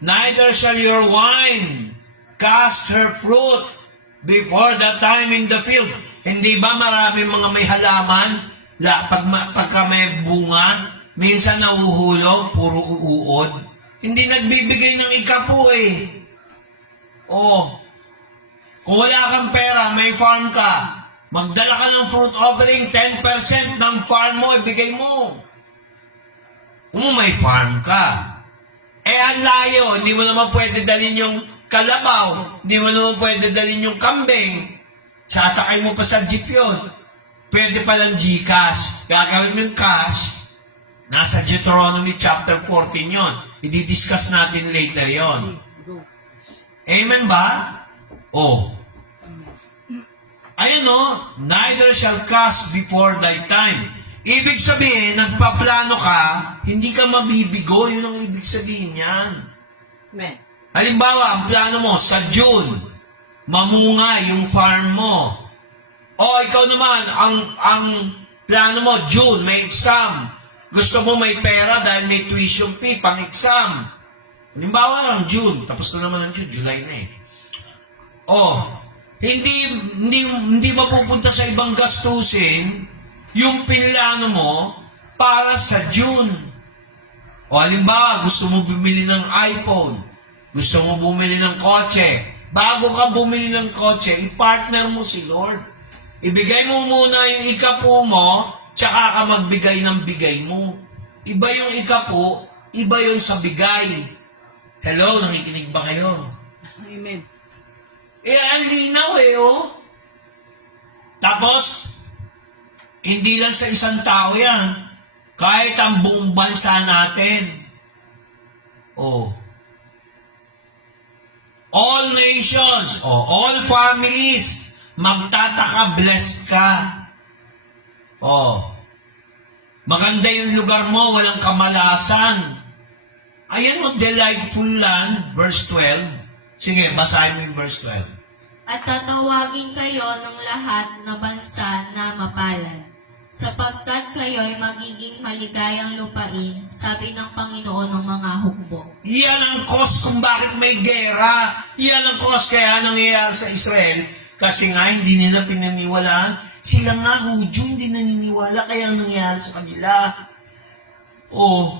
Neither shall your wine cast her fruit before the time in the field. Hindi ba maraming mga may halaman? Pagka may bunga, minsan nahuhulog, puro uuod. Hindi nagbibigay ng ikapu eh. Kung wala kang pera, may farm ka, magdala ka ng fruit offering, 10% ng farm mo, ibigay mo. Kung may farm ka, ang layo, hindi mo naman pwede dalhin yung kalabaw, hindi mo naman pwede dalhin yung kambing, sasakay mo pa sa jeep yun. Pwede palang Gcash. Gagawin mo yung cash, nasa Deuteronomy chapter 14 yun. I-discuss natin later yon. Amen ba? Ayan neither shall cast before thy time. Ibig sabihin, nagpaplano ka, hindi ka mabibigo. Yun ang ibig sabihin yan. Amen. Halimbawa, ang plano mo, sa June, mamunga yung farm mo. Ikaw naman, ang plano mo, June, may exam. Gusto mo may pera dahil may tuition fee, pang-exam. Halimbawa lang, June. Tapos na naman ang June, July na eh. Hindi mapupunta sa ibang gastusin yung pinlano mo para sa June. Halimbawa, gusto mo bumili ng iPhone. Gusto mo bumili ng kotse. Bago ka bumili ng kotse, i-partner mo si Lord. Ibigay mo muna yung ikapu mo, tsaka ka magbigay ng bigay mo. Iba yung ikapu, iba yung sa bigay. Hello, nakikinig ba kayo? Amen. Ang linaw Tapos, hindi lang sa isang tao yan. Kahit ang buong bansa natin. All nations, all families, magtataka, blessed ka. Maganda yung lugar mo, walang kamalasan. Ayan mo, delightful land, verse 12. Sige, basahin mo yung verse 12. At tatawagin kayo ng lahat na bansa na mapalad, sapagkat kayo'y magiging maligayang lupain, sabi ng Panginoon ng mga hukbo. Iyan ang cause kung bakit may gera. Iyan ang cause kaya nangyayari sa Israel. Kasi nga, hindi nila pinaniwalaan. Sila nga, Hudyo, hindi naniniwala. Kaya ang nangyayari sa kanila. Oh,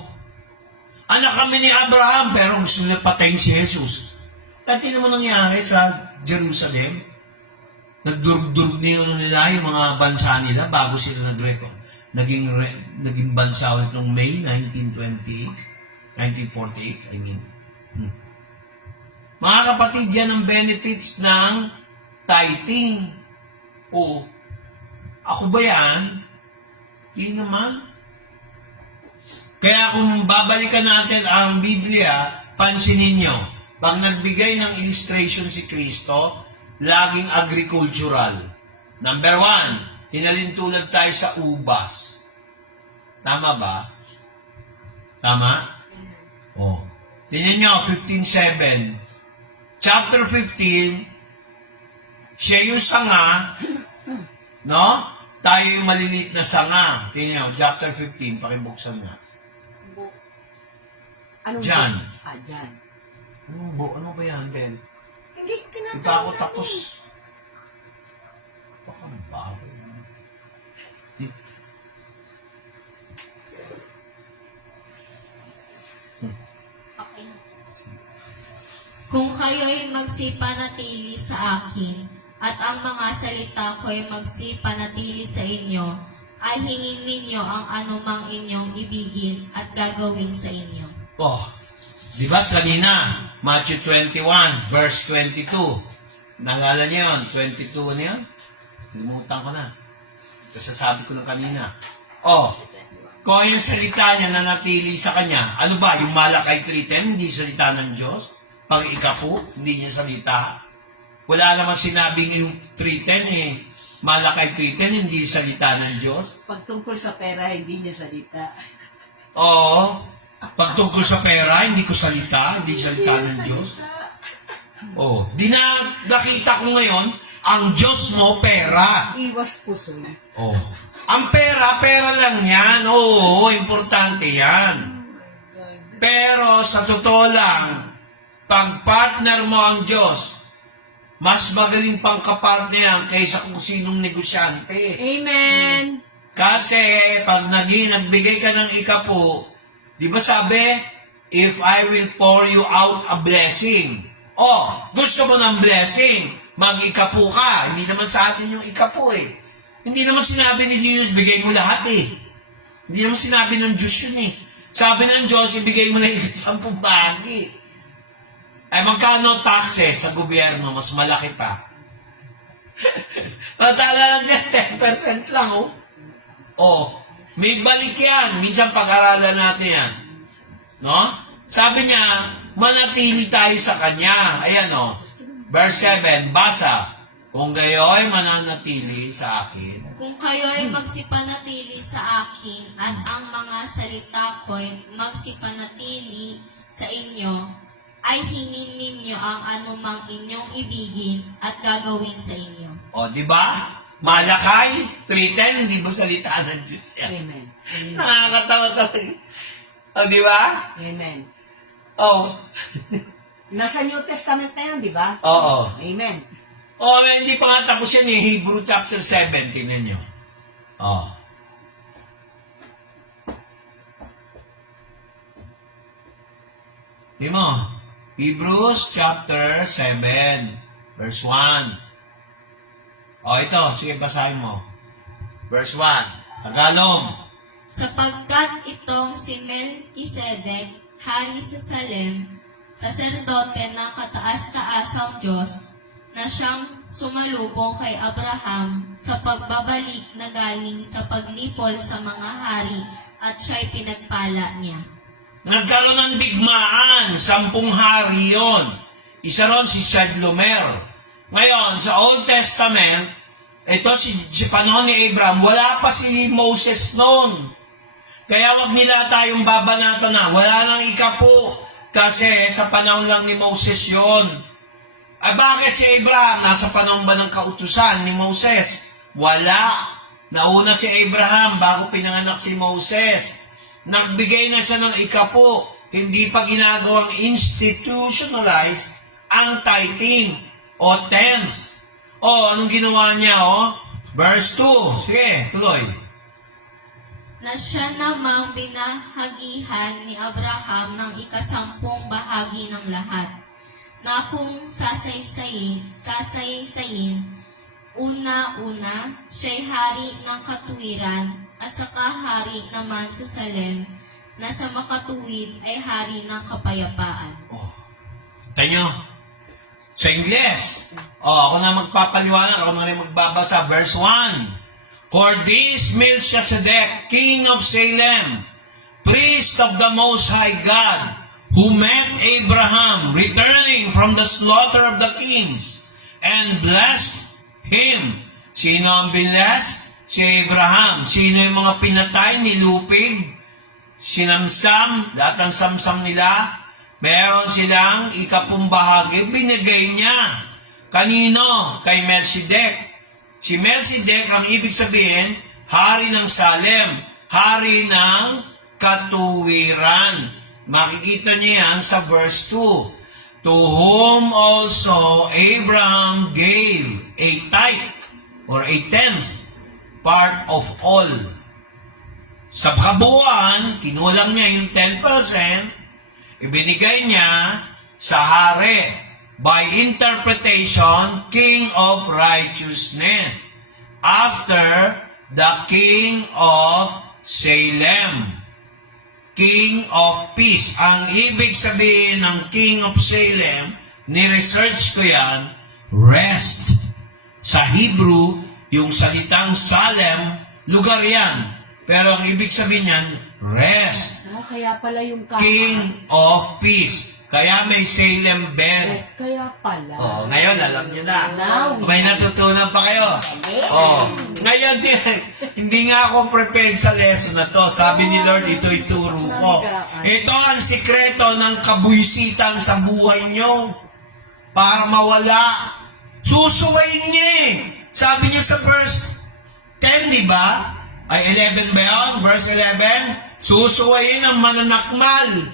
anak kami ni Abraham, pero gusto nila patayin si Jesus. At yun naman nangyari sa Jerusalem. Nagdurug-durug nila yung mga bansa nila bago sila naging bansa ulit noong May 1948, I mean. Mga kapatid, yan ang benefits ng tithing. O, ako ba yan? Hindi naman. Kaya kung babalikan natin ang Biblia, pansinin nyo, pag nagbigay ng illustration si Kristo, laging agricultural. Number 1, hinalintulad tayo sa ubas. Tama ba? Tama? Oh. Tingnan nyo, 15:7. Chapter 15, siya yung sanga, no? Tayo yung maliliit na sanga. Tingnan nyo, chapter 15, pakibuksan nga. Anong Jan. Jan. Ano ba yan, Ben? Hindi, Hindi pa tinatawag ako tapos. Baka bago. Okay. Kung kayo'y magsipanatili sa akin, at ang mga salita ko'y magsipanatili sa inyo, ay hingin ninyo ang anumang inyong ibigin at gagawin sa inyo. Oh, di ba kanina, Matthew 21, verse 22. Naalala niyo yun? 22 ano yun? Limutan ko na. Kasasabi ko na kanina. Oh, kung yung salita niya na natili sa kanya, ano ba, yung Malakay 3:10, hindi salita ng Diyos? Pag ikapu, hindi niya salita. Wala namang sinabing yung 3:10 eh. Malakay 3:10, hindi salita ng Diyos. Pag tungkol sa pera, hindi niya salita. Oo. Pag tungkol sa pera, hindi ko salita, hindi salita ng Diyos. Oh, nakita ko ngayon, ang Diyos mo, pera. Iwas pusoy. Oh. Ang pera, pera lang yan. Oo, importante yan. Pero sa totoo lang, pag partner mo ang Diyos, mas magaling pang kapartner yan kaysa kung sinong negosyante. Amen. Kasi pag nagbigay ka ng ikapu, di ba sabi, if I will pour you out a blessing. Oh, gusto mo ng blessing, mag-ikapu ka. Hindi naman sa atin yung ikapu eh. Hindi naman sinabi ni Jesus, bigay mo lahat eh. Hindi naman sinabi ng Diyos yun eh. Sabi ng Diyos, ibigay mo na yung 10 bahagi. Ay magkano taxes sa gobyerno, mas malaki pa. Matala lang just 10% lang oh. Oh, may balik yan. Minsan pag-aralan natin yan. No? Sabi niya, manatili tayo sa Kanya. Ayan o. Verse 7, basa. Kung gayo'y mananatili sa akin. Kung kayo'y magsipanatili sa akin, at ang mga salita ko'y magsipanatili sa inyo, ay hingin ninyo ang anumang inyong ibigin at gagawin sa inyo. O, di ba? Malakay, 3:10, hindi ba salita ng Diyos yan? Amen. Amen. Nakakatawa-tawa. O, di ba? Amen. Oh. Nasa New Testament na yan, di ba? Oo. Amen. Oh, hindi pa nga tapos yan eh. Hebrew chapter 7, tingnan nyo. Oh. Di mo? Hebrews chapter 7, verse 1. Oh, ito. Sige, basahin mo. Verse 1. Tagalog. Sapagkat itong si Melchizedek, hari sa Salem, saserdote ng kataas-taasang Diyos, na siyang sumalubong kay Abraham sa pagbabalik na galing sa paglipol sa mga hari at siya'y pinagpala niya. Nagkaroon ng digmaan, 10 hari yon. Isa ron si Shedlomer. Ngayon, sa Old Testament, ito si panahon ni Abraham, wala pa si Moses noon. Kaya wag nila tayong babanatan na. Wala nang ikapo. Kasi sa panahon lang ni Moses yon. Ay bakit si Abraham? Nasa panahon ba ng kautusan ni Moses? Wala. Nauna si Abraham bago pinanganak si Moses. Nagbigay na siya ng ikapo. Hindi pa ginagawang institutionalized ang tithing o tenth. O, anong ginawa niya, Verse 2. Sige, tuloy. Na siya namang binahagihan ni Abraham ng ikasampung bahagi ng lahat, na kung sasaysayin, una-una, siya'y hari ng katuwiran, at saka hari naman sa Salem, na sa makatuwid ay hari ng kapayapaan. Tanyo, sa Ingles. Ako na magpapaliwanag, ako na rin magbabasa. Verse 1. For this Melchizedek, king of Salem, priest of the Most High God, who met Abraham returning from the slaughter of the kings, and blessed him. Sino ang bless? Si Abraham. Sino yung mga pinatay, nilupig, sinamsam, lahat ng samsam nila? Meron silang ikapung bahagi, binigay niya. Kanino? Kay Melchizedek. Si Melchizedek, ang ibig sabihin, hari ng Salem, hari ng katuwiran. Makikita niyo yan sa verse 2. To whom also Abraham gave a tithe or a tenth part of all. Sa kabuuan, kinulang niya yung 10%, ibinigay niya sa hari. By interpretation, king of righteousness. After the king of Salem. King of peace. Ang ibig sabihin ng king of Salem, ni-research ko yan, rest. Sa Hebrew, yung salitang Salem, lugar yan. Pero ang ibig sabihin yan, rest. Kaya pala yung kama. King of peace. Kaya may Salem bell. Kaya pala. Ngayon, alam nyo na. Now, May natutunan pa kayo. Ngayon, hindi nga ako prepared sa lesson na to. Sabi ni Lord, ito ituro ko. Ito ang sikreto ng kabuisitan sa buhay nyo. Para mawala. Susuwayin niya eh. Sabi niya sa verse 10, di ba? Ay, 11 ba yun? Verse 11. Susuwayin ang mananakmal.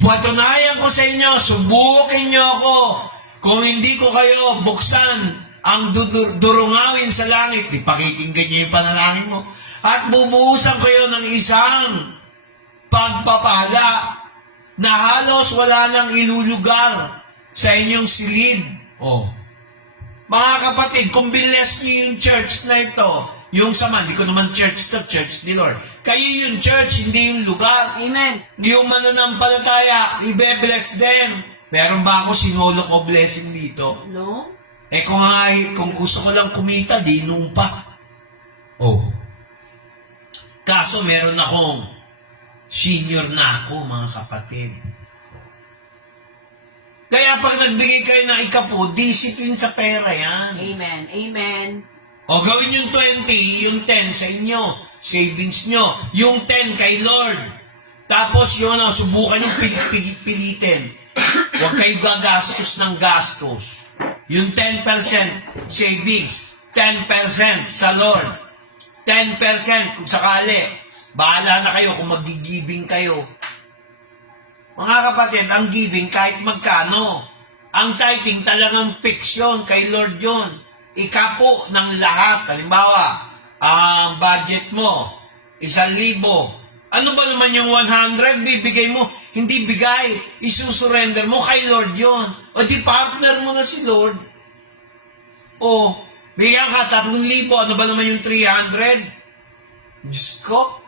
Patunayan ko sa inyo, subukin nyo ako. Kung hindi ko kayo buksan ang durungawin sa langit, ipakikinggan nyo yung panalangin mo. At bubuhusan kayo ng isang pagpapala na halos wala nang ilulugar sa inyong silid. Mga kapatid, kung bless nyo yung church na ito, yung sama, di ko naman church to, church ni Lord. Kayo yung church, hindi yung lugar. Amen. Yung mananampalataya, ibe-bless din. Meron ba ako sinolo ko blessing dito? No? Kung gusto ko lang kumita, di nung pa. Kaso meron akong senior na ako, mga kapatid. Kaya pag nagbigay kayo ng ikapo, discipline sa pera yan. Amen. Amen. Gawin yung 20, yung 10 sa inyo. Savings nyo. Yung 10 kay Lord. Tapos yun, subukan yung pilitin. Huwag kayo gagastos ng gastos. Yung 10% savings. 10% sa Lord. 10% kung sakali. Bahala na kayo kung mag-giving kayo. Mga kapatid, ang giving kahit magkano. Ang tithing talagang fix yun. Kay Lord yun. Ikapo ng lahat. Halimbawa, ang budget mo, 1,000. Ano ba naman yung 100? Bibigay mo. Hindi bigay. Isusurrender mo kay Lord yon. O di partner mo na si Lord. Bigyan ka 3,000. Ano ba naman yung 300? Diyos ko.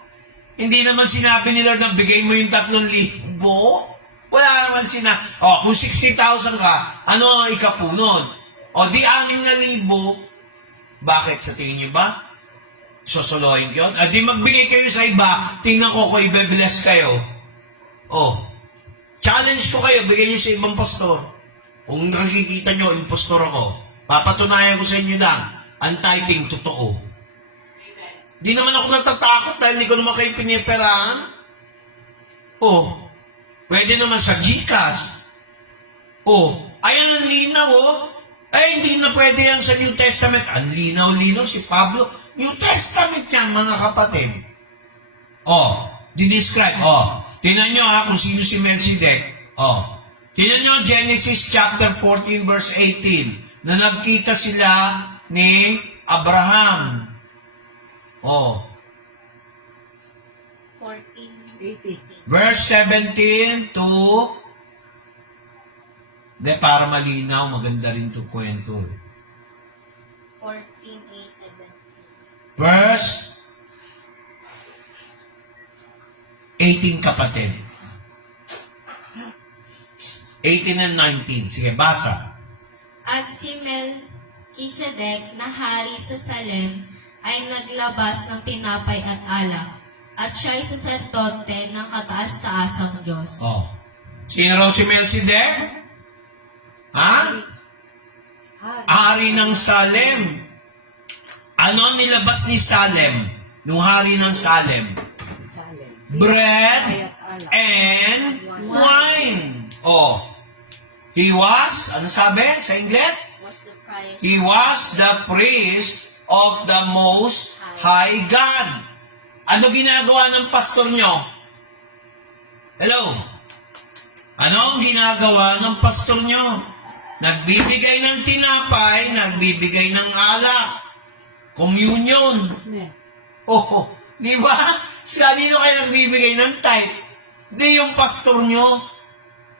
Hindi naman sinabi ni Lord na bigay mo yung 3,000. Wala naman kung 60,000 ka, ano ang ikapunon? Di 6,000. Bakit? Sa tingin niyo ba? Sosolohin ko yun? Di magbigay kayo sa iba, tingnan ko kung ibe-bless kayo. Challenge ko kayo, bigay niyo sa ibang pastor. Kung nakikita niyo, impostor ako. Papatunayan ko sa inyo lang, ang tithing totoo. Di naman ako natatakot dahil hindi ko naman kayo piniperahan. Pwede naman sa GCash. Ayan ang linaw, Ay, hindi na pwede yan sa New Testament. Ang linaw-linaw si Pablo. New Testament yan, mga kapatid. Dinescribe. Tingnan nyo kung sino si Melchizedek. Tingnan nyo Genesis chapter 14 verse 18 na nagkita sila ni Abraham. 14. Verse 17 to... para malinaw, maganda rin itong kwento. 14a 17. Verse 18, kapatid. 18 and 19. Sige, basa. At si Melchizedek na hari sa Salem ay naglabas ng tinapay at alak, at siya'y saserdote ng kataas-taasang Diyos. Sino raw si Melchizedek? Hari ng Salem. Ano ang nilabas ni Salem? Nung hari ng Salem? Salem. Bread and wine. He was, ano sabi sa English? Was the price He was the priest of the Most High God. Ano ginagawa ng pastor nyo? Hello? Ano ang ginagawa ng pastor nyo? Nagbibigay ng tinapay, nagbibigay ng alak. Communion. Amen. Di ba? Kanino kayo nagbibigay ng tithe? Di yung pastor nyo.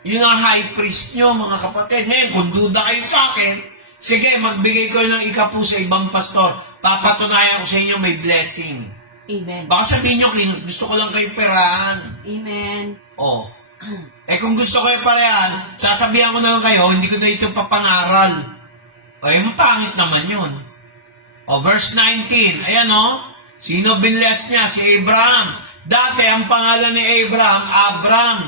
Yun ang high priest nyo, mga kapatid. Ngayon, kung duda kayo sa akin, sige, magbigay ko ng ikapu sa ibang pastor. Papatunayan ko sa inyo may blessing. Amen. Baka sabihin nyo, gusto ko lang kayo perahan. Amen. Kung gusto ko yung parehan, sasabihan ko na lang kayo, hindi ko na ito papangaral. Mapangit naman yun. Verse 19, ayan sino binless niya? Si Abraham. Dati, ang pangalan ni Abraham, Abram.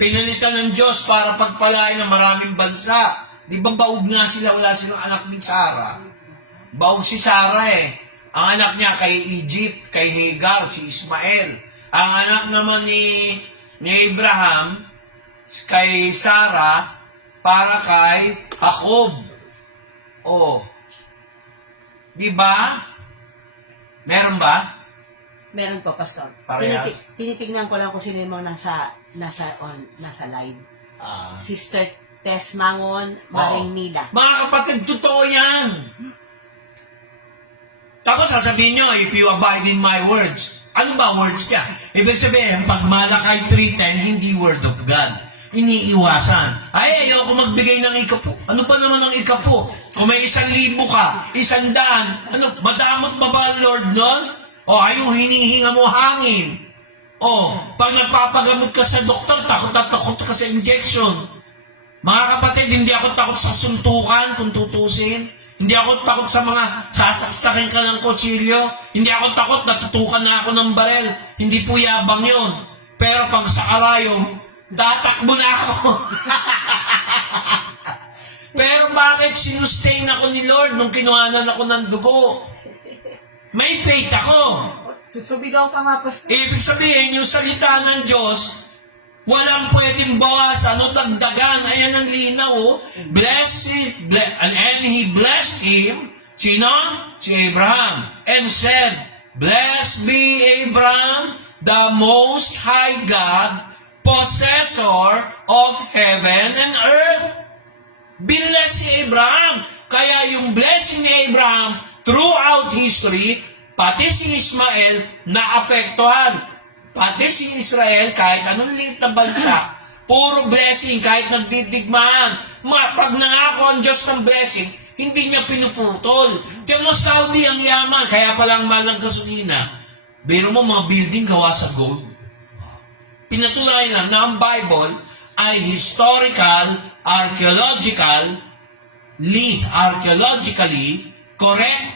Pinalitan ng Diyos para pagpalain ng maraming bansa. Di ba baog nga sila, wala silang anak ni Sarah? Baog si Sarah Ang anak niya kay Egypt, kay Hagar, si Ismael. Ang anak naman ni Abraham, kay Sarah, para kay Jacob. Di ba? Meron ba? Meron po, Pastor. Parehas? Tinitignan ko lang kung sino yung mga nasa live. Sister Tess Mangon, Marinila. Mga kapatid, totoo yan. Tapos sasabihin nyo, if you abide in my words. Ano ba words niya? Ibig sabihin, pag Malakay 3:10, hindi word of God. Iniiwasan. Ayoko magbigay ng ikapu. Ano ba naman ang ikapu? Kung may 1,000 ka, 100, madamot ba ba, Lord, nun? Yung hinihinga mo hangin. Pag nagpapagamot ka sa doktor, takot na takot ka sa injection. Mga kapatid, hindi ako takot sa suntukan kung tutusin. Hindi ako takot sa mga sasaksakin ka ng kutsilyo. Hindi ako takot na tutukan na ako ng barel. Hindi po yabang yon. Pero pag sa karayom, tatakbo na ako. Pero bakit sinustain ako ni Lord nung kinuhanan ako ng dugo? May faith ako. Susubigaw ka nga, Pastor. Ibig sabihin, yung salita ng Diyos, walang pwedeng bawasan o dagdagan. Ayan ang linaw. And he blessed him. Sino? Si Abraham. And said, Blessed be Abraham, the Most High God, possessor of heaven and earth. Binless si Abraham. Kaya yung blessing ni Abraham throughout history, pati si Ismael naapektuhan. Pati si Israel, kahit anong liit na bansa, puro blessing, kahit nagdidigmaan. Pag nangako ang Diyos ng blessing, hindi niya pinuputol. Tiyan mo, Saudi ang yaman, kaya palang mahal ng gasolina. Biro mo, mga building gawa sa gold. Pinatuloy lang na ang Bible ay historical, archaeologically correct.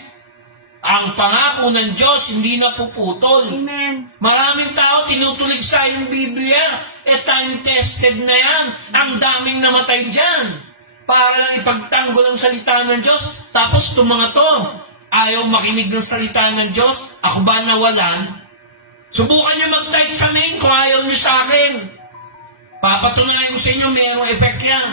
Ang pangako ng Diyos hindi napuputol. Amen. Maraming tao tinutulig sa yung Biblia. Time-tested na yan. Ang daming namatay dyan. Para lang ipagtanggol ang salita ng Diyos. Tapos itong mga to, ayaw makinig ng salita ng Diyos. Ako ba nawalan? Subukan nyo mag-type sa main kung ayaw nyo sa akin. Papatunayan ko sa inyo, mayroong effect yan.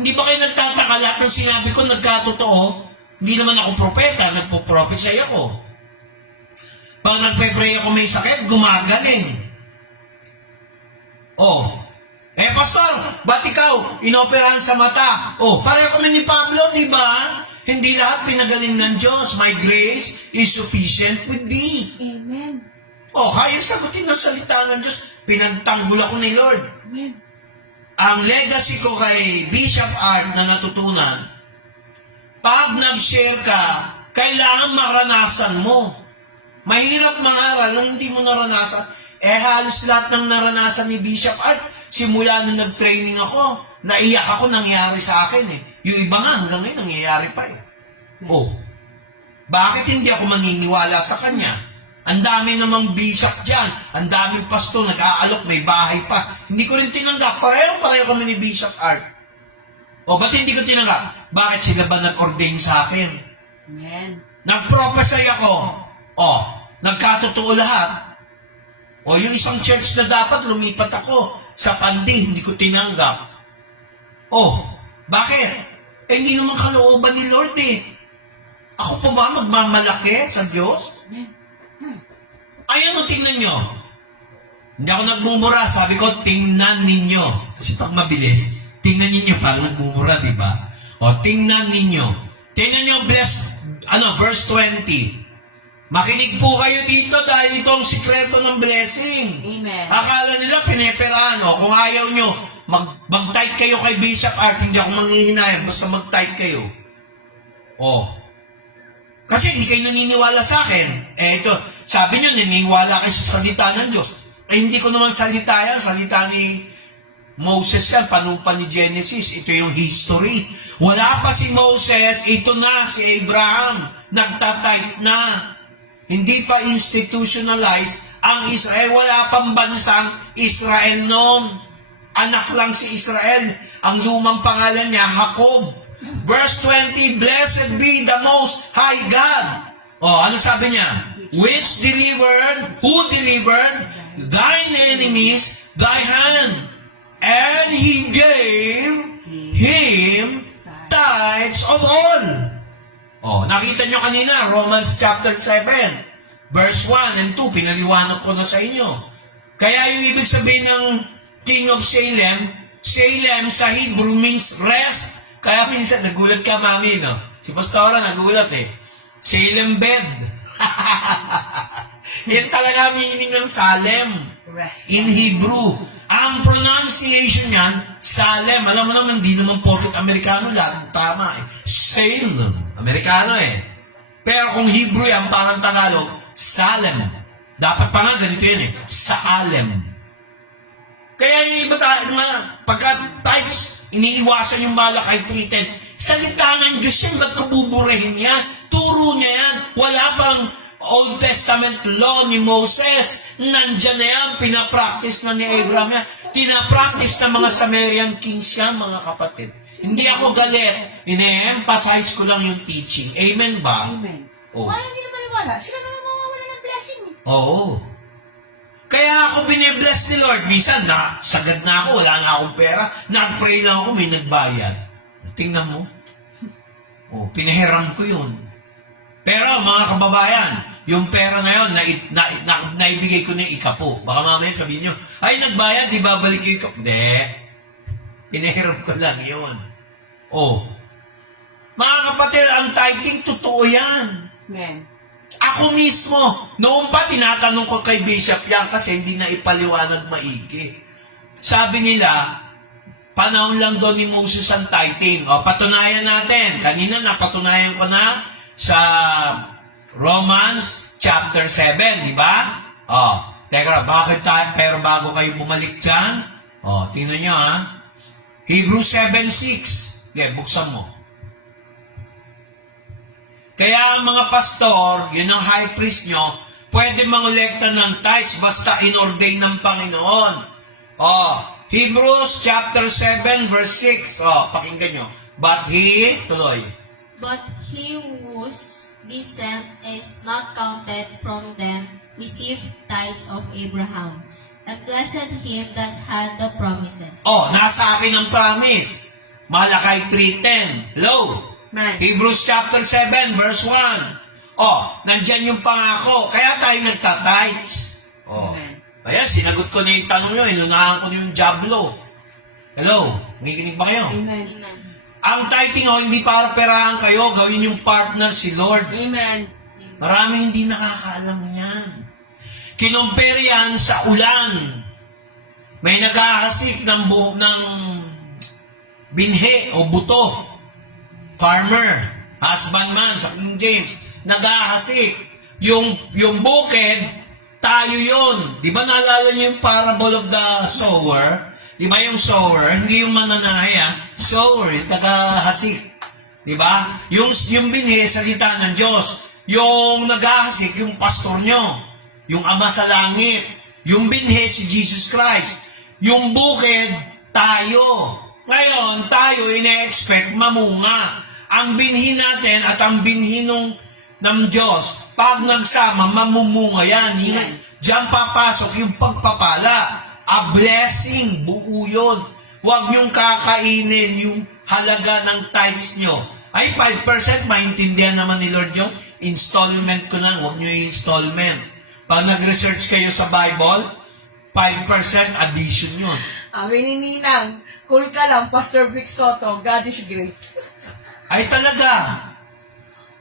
Hindi ba kayo nagtataka lahat ng sinabi ko nagkatotoo? Hindi naman ako propeta, nagpo-prophesy ako. Pag nagpe-pray ako may sakit, gumagaling. Oh, pastor, ba't ikaw inoperahan sa mata? Oh, pareho kami ni Pablo, di ba? Hindi lahat pinagaling ng Diyos. My grace is sufficient with thee. Amen. Oh, kaya sagutin ng salita ng Diyos. Pinagtanggol ako ni Lord. Amen. Ang legacy ko kay Bishop Art na natutunan, pag nag-share ka, kailangan maranasan mo. Mahirap mangaral nung hindi mo naranasan. Halos lahat ng naranasan ni Bishop Art, simula nung nag-training ako, naiyak ako, nangyari sa akin eh. Yung iba nga hanggang ngayon, nangyayari pa eh. Oh, bakit hindi ako maniniwala sa kanya? Ang dami namang bishop dyan, ang daming pasto, nag-aalok, may bahay pa. Hindi ko rin tinanggap, pareho kami ni Bishop Art. O, ba't hindi ko tinanggap? Bakit sila ba nag-ordain sa akin? Amen. Nag-prophesy ako. O, nagkatotoo lahat. O, yung isang church na dapat lumipat ako sa Pandi, hindi ko tinanggap. O, bakit? Hindi naman kalooban ni Lord eh. Ako pa ba magmamalaki sa Diyos? Ayan o, tingnan nyo. Hindi ako nagmumura. Sabi ko, tingnan ninyo. Kasi pag mabilis, tingnan ninyo, parang nagmumura, di ba? O, tingnan ninyo. Tingnan nyo, verse 20. Makinig po kayo dito dahil ito ang sikreto ng blessing. Amen. Akala nila pineperahan. O, kung ayaw nyo, mag-type kayo kay Bishop Art, hindi ako manghihinayang, basta mag-type kayo. O. Kasi hindi kayo naniniwala sa akin. Ito, sabi nyo, naniniwala kayo sa salita ng Diyos. Hindi ko naman salita yan. Salita ni Moses yan, panumpa ni Genesis. Ito yung history. Wala pa si Moses, ito na, si Abraham. Nagtatype na. Hindi pa institutionalized ang Israel. Wala pang bansang Israel noon. Anak lang si Israel. Ang lumang pangalan niya, Jacob. Verse 20, Blessed be the Most High God. Ano sabi niya? Who delivered thine enemies thy hand, and he gave him tithes of all. Nakita nyo kanina, Romans chapter 7, verse 1 and 2, pinaliwanag ko na sa inyo. Kaya yung ibig sabihin ng King of Salem, Salem sa Hebrew means rest. Kaya minsan, nagulat ka, mami, no? Si Pastora nagulat eh. Salem bed. Yan talaga meaning ng Salem. Rest. In Hebrew. Ang pronunciation niyan, Salem. Alam mo naman, hindi naman porket Amerikano lahat. Tama eh. Salem. Amerikano eh. Pero kung Hebrew yan, parang Tagalog, Salem. Dapat pa nga ganito yan eh. Saalem. Kaya yung iba pagka types, iniiwasan yung Malakay 3:10. Salita ng Diyos yan, ba't kabuburahin yan? Turo niya yan. Wala pang Old Testament law ni Moses. Nandyan na yan, pinapractice na ni Abraham yan. Pinapractice na mga Sumerian kings yan, mga kapatid. Hindi ako galit. Ine-emphasize ko lang yung teaching. Amen ba? Amen. Oh. Wala, hindi naman wala. Sila naman mawawala ng blessing eh. Oo. Kaya ako binibless ni Lord. Minsan, sagad na ako, wala na akong pera. Nag-pray lang ako, may nagbayad. Tingnan mo. Pinahiram ko yun. Pero mga kababayan, yung pera na yun, naibigay ko na ikapo. Baka mamaya sabihin nyo, ay nagbayad, di babalik yung ikapo. Hindi. Pinahiram ko lang yun. Mga kapatid, ang tithing, totoo yan. Amen. Ako mismo, noon pa tinatanong ko kay Bishop yan kasi hindi na ipaliwanag maigi. Sabi nila, panahon lang doon ni Moses ang tithing. Patunayan natin. Kanina napatunayan ko na sa Romans chapter 7, di ba? Teka, bakit tayo? Pero bago kayo bumalik dyan, tingnan nyo Hebrews 7:6. Okay, buksan mo. Kaya ang mga pastor, yun ang high priest nyo, pwede mangolekta ng tithes basta inordain ng Panginoon. Hebrews chapter 7 verse 6. Pakinggan nyo. But he descent is not counted from them, received tithes of Abraham. And blessed him that had the promises. Oh, nasa akin ang promise. Malakay 3:10. Hello? Man. Hebrews chapter 7, verse 1. Oh, nandyan yung pangako. Kaya tayo nagtatights. Oh. Amen. Kaya sinagot ko na yung tanong nyo. Inunahan ko na yung jablo. Hello? Nakikinig ba kayo? Amen. Amen. Ang tithing hindi para perahan kayo. Gawin yung partner si Lord. Amen. Marami hindi nakakaalam yan. Kinumpere yan sa ulan. May naghahasik ng binhe o buto. Farmer, husbandman sa King James, naghahasik. Yung bukid, tayo yun. Di ba naalala niyo yung parable of the sower? Di ba yung sower, hindi yung mananahe, sower, yung naghahasik. Di ba? Yung binhi, salita ng Diyos. Yung naghahasik, yung pastor nyo. Yung Ama sa Langit. Yung binhi, si Jesus Christ. Yung bukid, tayo. Ngayon, tayo ina-expect mamunga. Ang binhi natin at ang binhi ng Diyos, pag nagsama, mamumunga yan. Diyan papasok yung pagpapala. A blessing, buo yun. Huwag niyong kakainin yung halaga ng tithes nyo. Ay, 5%, maintindihan naman ni Lord yung installment ko na. Huwag niyo yung installment. Pag nag-research kayo sa Bible, 5% addition yun. Amin ni Ninang, cool ka lang, Pastor Vic Soto, God is great. Ay talaga.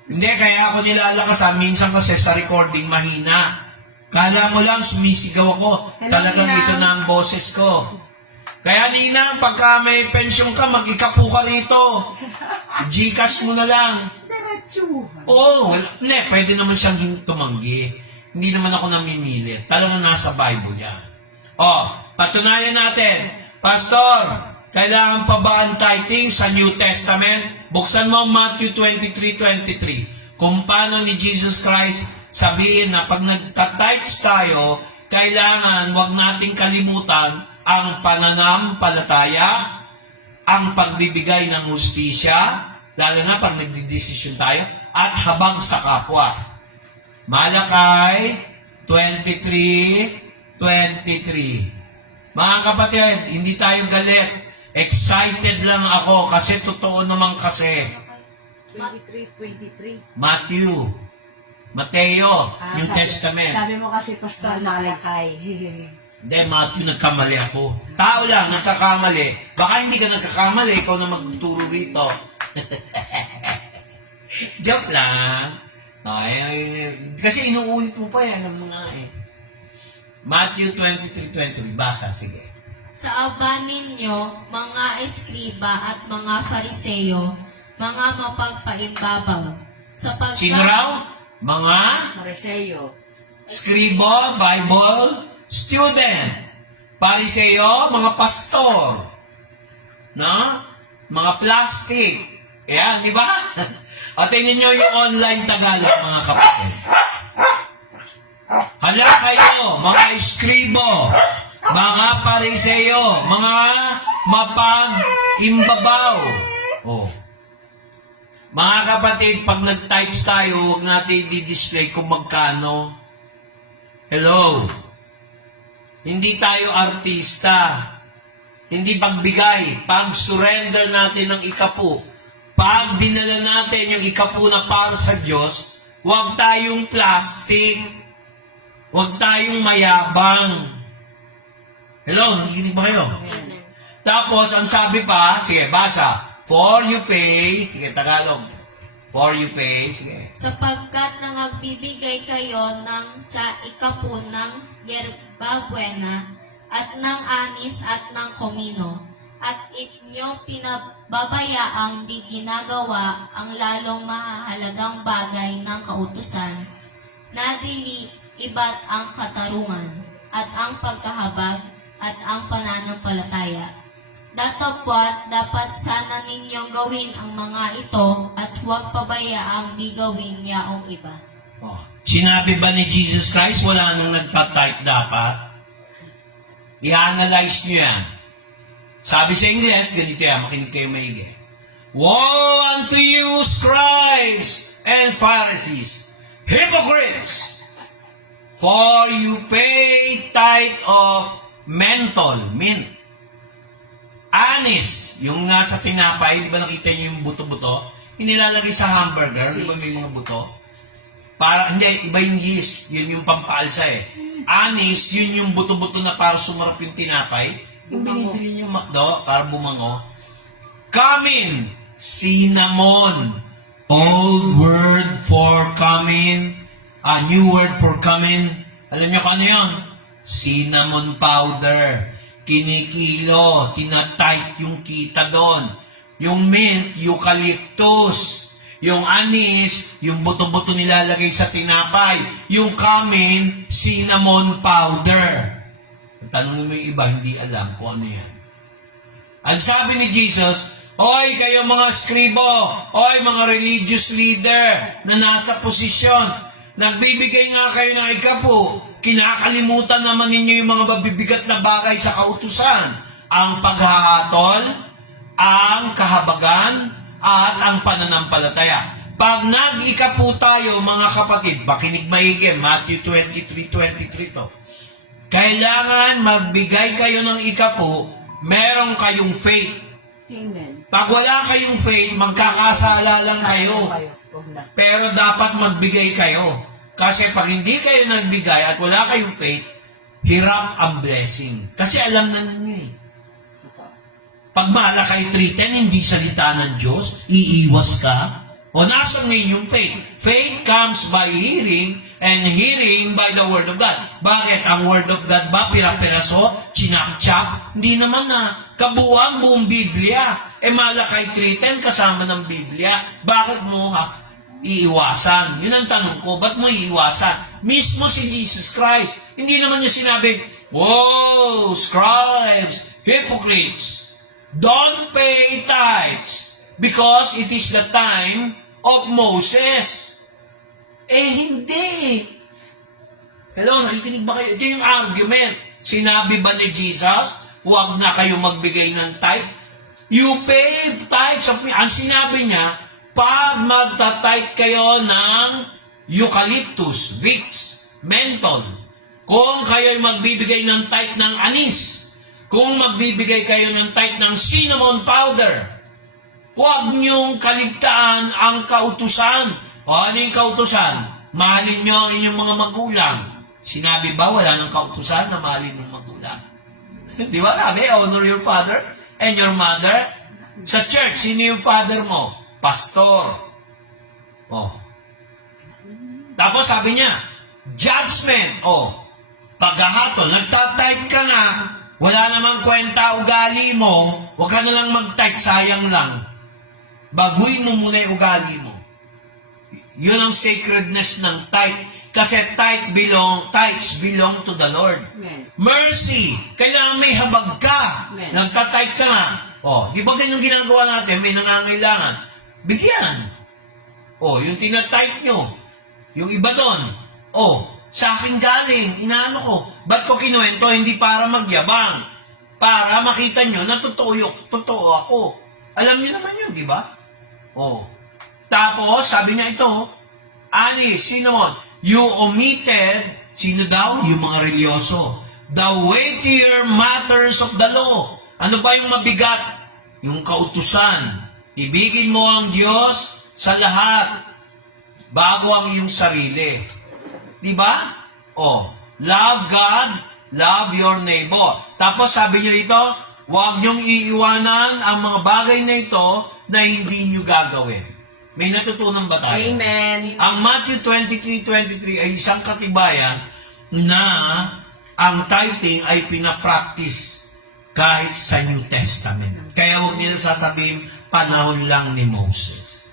Hindi, kaya ako nilalakasan. Minsan kasi sa recording, mahina. Kala mo lang, sumisigaw ako. Hello, Talagang Ninang. ito na ang boses ko. Kaya Ninang, pagka may pension ka, mag-ikapu ka rito. Gcash mo na lang. Diretsuhan. Oo, hindi, pwede naman siyang tumanggi. Hindi naman ako namimili. Talagang nasa Bible yan. Patunayan natin. Pastor, kailangan pa ba ang tithing sa New Testament? Buksan mo Matthew 23:23. Kung paano ni Jesus Christ sabihin na pag nagka-tithes tayo, kailangan wag nating kalimutan ang pananampalataya, ang pagbibigay ng hustisya, lalo na pag nagdidesisyon tayo, at habang sa kapwa. Malakay 23:23. Mga kapatid, hindi tayo galit. Excited lang ako kasi totoo naman kasi. 23. Matthew, Mateo, New Testament. Sabi mo kasi, Pastor, Malakay. Hindi, Matthew, nagkamali ako. Tao lang, nagkakamali. Baka hindi ka nagkakamali, ikaw na magtuturo rito. Joke lang. Kasi inuulit mo pa yan, alam mo nga eh. Matthew 23:23, basa, sige. Sa aba ninyo, mga eskriba at mga fariseyo, mga mapagpaimbabaw, sapagkat Sino raw? Mga Mariseo. skribo, Bible student. Pariseo, mga pastor. No? Mga plastic. Ayan, di ba? O, tingnan nyo yung online Tagalog, mga kapatid. Hala kayo, mga eskribo, mga pariseo, mga mapag-imbabaw. Oh. Mga kapatid, pag nag-tithes tayo, huwag natin i-display kung magkano. Hello? Hindi tayo artista. Hindi pagbigay. Pag-surrender natin ng ikapu. Pag dinala natin yung ikapu na para sa Diyos, huwag tayong plastic. Huwag tayong mayabang. Hello? Nakikinig ba kayo? Tapos, ang sabi pa, sige, basa. For you pay, sige, Tagalog. For you pay, sige. sapagkat nangagbibigay kayo ng sa ikapu ng yerba buena at ng anis at ng komino, at inyo pinababayaang di ginagawa ang lalong mahahalagang bagay ng kautusan, na dili iba't ang katarungan, at ang pagkahabag, at ang pananampalataya. Datapwat, dapat sana ninyong gawin ang mga ito at huwag pabayaang di gawin yaong iba. Oh. Sinabi ba ni Jesus Christ, wala nang nagpa-type dapat? I-analyze nyo yan. Sabi sa Ingles, ganito yan, makinig kayo maigi. Woe unto you, scribes and Pharisees, hypocrites! For you pay tithe of mint, anis, yung nasa tinapay, di ba nakita niyo yung buto-buto? Inilalagay sa hamburger, di ba may mga buto? Para, hindi, iba yung yeast, yun yung pampaalsa eh. Anis, yun yung buto-buto na para sumarap yung tinapay. Yung binibili niyo McDo, para bumango. Cumin, cinnamon, old word for cumin, new word for cumin. Alam niyo kung ano yun? Cinnamon powder. Kinikilo, tinatight yung kita doon. Yung mint, eucalyptus. Yung anis, yung buto-buto nilalagay sa tinapay. Yung cumin, cinnamon powder. Tanong mo yung iba, hindi alam kung ano yan. Ang sabi ni Jesus, oy, kayo mga skribo, oy, mga religious leader na nasa posisyon, nagbibigay nga kayo ng ikapo, kinakalimutan naman ninyo yung mga mabibigat na bagay sa kautusan, ang paghahatol, ang kahabagan, at ang pananampalataya. Pag nag-ikapo tayo, mga kapatid, makinig maigi, Matthew 23:23 to. Kailangan magbigay kayo ng ikapo, meron kayong faith. Amen. Pag wala kayong faith, magkakasala lang kayo. Huwag na. Pero dapat magbigay kayo. Kasi pag hindi kayo nagbigay at wala kayong faith, hirap ang blessing. Kasi alam na ninyo eh. Pag Malakay 3:10, hindi salita ng Diyos, iiwas ka. O nasan ngayon yung faith? Faith comes by hearing, and hearing by the Word of God. Bakit? Ang Word of God ba, pira-piraso, chinap-chap? Hindi naman na. Kabuuan buong Biblia. Malakay 3:10 kasama ng Biblia. Bakit mo iiwasan? Yun ang tanong ko. Ba't mo iiwasan? Mismo si Jesus Christ. Hindi naman niya sinabi, "Whoa, scribes, hypocrites, don't pay tithes because it is the time of Moses." Hindi. Hello, nakikinig ba kayo? Ito yung argument. Sinabi ba ni Jesus, huwag na kayo magbigay ng tithe? You pay tithes. Ang sinabi niya, pag magta-tithe kayo ng eucalyptus, vicks, menthol, kung kayo'y magbibigay ng tithe ng anis, kung magbibigay kayo ng tithe ng cinnamon powder, huwag niyong kaligtaan ang kautusan. O ano yung kautusan? Mahalin niyo ang inyong mga magulang. Sinabi ba wala ng kautusan na mahalin ng magulang? Di ba? Sabi, honor your father and your mother. Sa church, sino yung father mo? Pastor. Oh. Tapos sabi niya, judgment. Oh. Paghahatol, nagtatype ka nga, wala namang kwenta ugali mo, huwag ka na lang mag-type, sayang lang. Baguhin mo muna yung ugali mo. Yun ang sacredness ng tithe. Kasi tithes belong to the Lord. Amen. Mercy. Kailangan may habag ka. Amen. Nagtatithe ka nga. O, di ba ganyan ginagawa natin? May nangangailangan. Bigyan. O, yung tinatithe nyo. Yung iba doon. O, sa akin galing. Inaano ko. Ba't ko kinuwento? Hindi para magyabang. Para makita nyo na totoo ako. Alam nyo naman yun, di ba? O. Tapos, sabi niya ito, anis, cinnamon, you omitted, sino daw? Yung mga religyoso. The weightier matters of the law. Ano ba yung mabigat? Yung kautusan. Ibigin mo ang Diyos sa lahat bago ang iyong sarili. Di ba? Oh, love God, love your neighbor. Tapos sabi niyo rito, huwag niyong iiwanan ang mga bagay na ito na hindi niyo gagawin. May natutunan ba tayo? Amen. Ang Matthew 23:23 ay isang katibayan na ang tithing ay pinapractice kahit sa New Testament. Kaya huwag nila sasabihin, panahon lang ni Moses.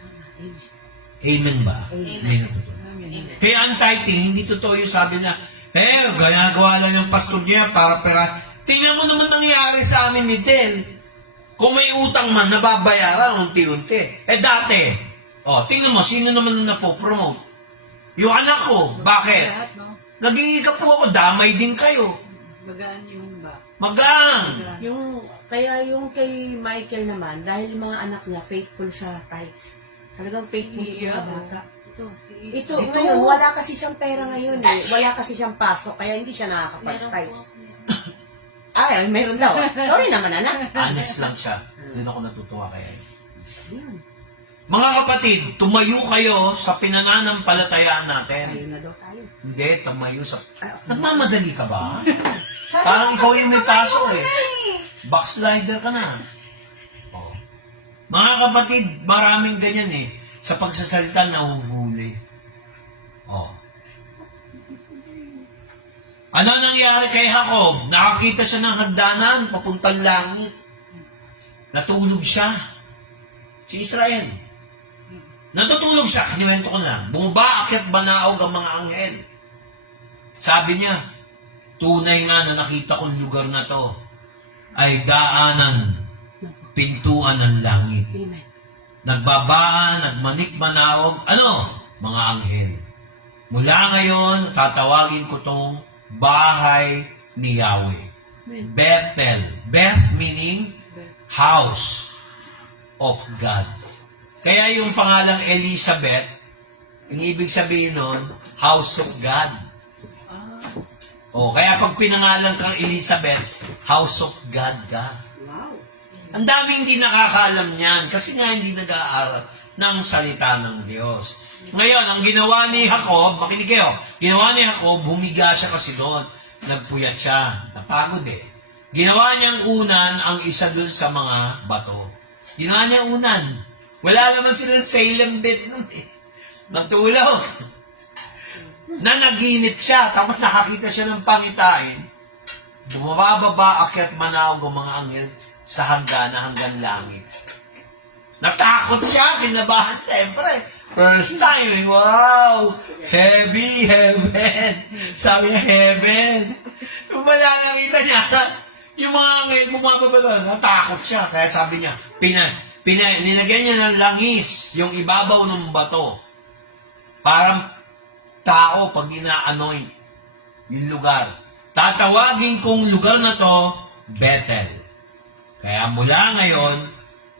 Amen ba? May natutunan. Kaya ang tithing, hindi totoo yung sabi niya, ginagawa lang yung pastor niya para pera. Tingnan mo naman nangyari sa amin ni Del. Kung may utang man, nababayaran unti-unti. Dati, tingnan mo, sino naman na napopromote? Yung anak ko. Bakit? Lahat, no? Nag-iika po ako, damay din kayo. Magaan yung ba? Magang! Kaya yung kay Michael naman, dahil yung mga anak niya faithful sa tithes. Talagang faithful yung mga bata. ito, si Isa. Ito, ngayon, wala kasi siyang pera ngayon eh. Wala kasi siyang pasok, kaya hindi siya Meron po. nakakapag-types. Ay, meron daw. Sorry naman, anak. Honest lang siya. Hindi ako natutuwa kaya. Mga kapatid, tumayo kayo sa pinananampalatayaan natin. Ayun na daw tayo. Hindi, tumayo sa... Nagmamadali ka ba? Sabi Parang ko ikaw kasi yung may tumayo pasok eh. na eh. Backslider ka na. Oh. Mga kapatid, maraming ganyan eh. Sa pagsasalita, nahuhuli. Oh. Ano nangyari kay Jacob? Nakakita siya ng hagdanan, papuntang langit. Natulog siya. Si Israel. Natutulog siya, kiniwento ko na. Bumaba, akyat banaog ang mga anghel. Sabi niya, tunay nga na nakita kong lugar na to ay daanan, pintuan ng langit. Amen. Nagbabaan, nagmanik-manaog, ano? Mga anghel. Mula ngayon, tatawagin ko tong bahay ni Yahweh. Bethel. Beth meaning house of God. Kaya yung pangalang Elizabeth, ang ibig sabihin nun, house of God. Kaya pag pinangalan kang Elizabeth, house of God ka. Wow. Ang daming hindi nakakaalam niyan kasi nga hindi nag-aaral ng salita ng Diyos. Ngayon, ang ginawa ni Jacob, makinig kayo, ginawa ni Jacob, humiga siya kasi doon. Nagpuyat siya. Napagod eh. Ginawa niyang unan ang isa doon sa mga bato. Ginawa niyang unan. Wala naman silang Salem bed nun eh. Nagtulog. Nanaginip siya, tapos nakakita siya ng pangitain. Bumababa, akyat manawag ang mga anghel sa hanggan langit. Natakot siya, kinabahan siyempre. First time, wow! Heavy heaven! Sabi niya, heaven! Yung wala nakita niya, yung mga anghel bumababa doon, natakot siya. Kaya sabi niya, nilagyan niya ng langis yung ibabaw ng bato. Parang tao pag ina-anoint yung lugar. Tatawagin kong lugar na to, Bethel. Kaya mula ngayon,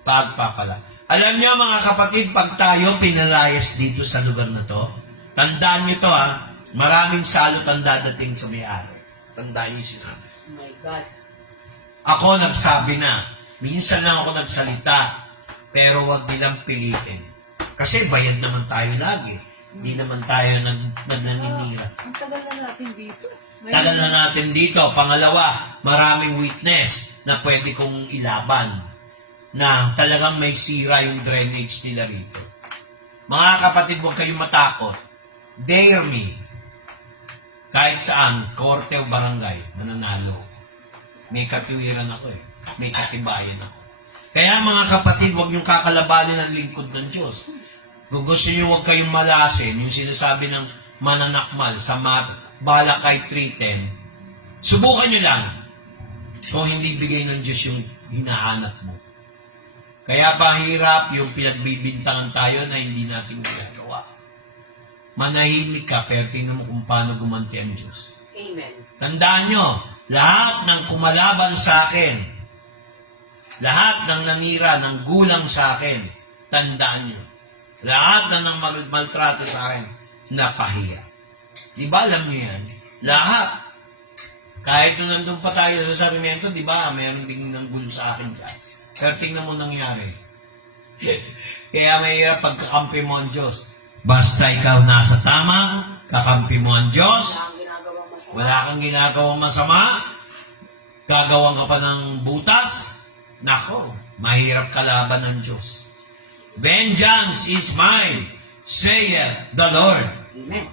pagpapala. Alam niyo mga kapatid, pag tayo pinalayas dito sa lugar na to, tandaan niyo to maraming salot ang dadating sa may-ari. Tandaan niyo sinabi. Oh my God. Ako nagsabi na, minsan lang ako nagsalita, pero wag nilang pilitin. Kasi bayad naman tayo lagi. Hindi naman tayo naninira. Ang tagal na natin dito. Tagal na natin dito. Pangalawa, maraming witness na pwede kong ilaban na talagang may sira yung drainage nila rito. Mga kapatid, huwag kayong matakot. Dare me. Kahit saan, korte o barangay, mananalo. May katuwiran ako eh. May katibayan ako. Kaya mga kapatid, huwag niyong kakalabanin ang lingkod ng Diyos. Kung gusto niyo huwag kayong malasin, yung sinasabi ng mananakmal sa Balakay 3:10, subukan niyo lang kung hindi bigay ng Diyos yung hinahanap mo. Kaya pahirap yung pinagbibintangan tayo na hindi natin ginagawa. Manahimik ka, pero tingnan mo kung paano gumanti ang Diyos. Amen. Tandaan nyo, lahat ng kumalaban sa akin, lahat ng nanira, ng gulang sa akin, tandaan nyo, lahat ng maltrato sa akin, napahiya. Di ba alam nyo yan? Lahat. Kahit nung nandun pa tayo sa Sarmiento, di ba, mayroon din ng gulo sa akin dyan. Pero tingnan mo nangyari. Kaya mahirap pagkakampi mo ang Diyos. Basta ikaw nasa tama, kakampi mo ang Diyos, wala kang ginagawang masama, gagawan ka pa ng butas, nako, mahirap kalaban ng Diyos. Vengeance is mine, saith the Lord. Amen.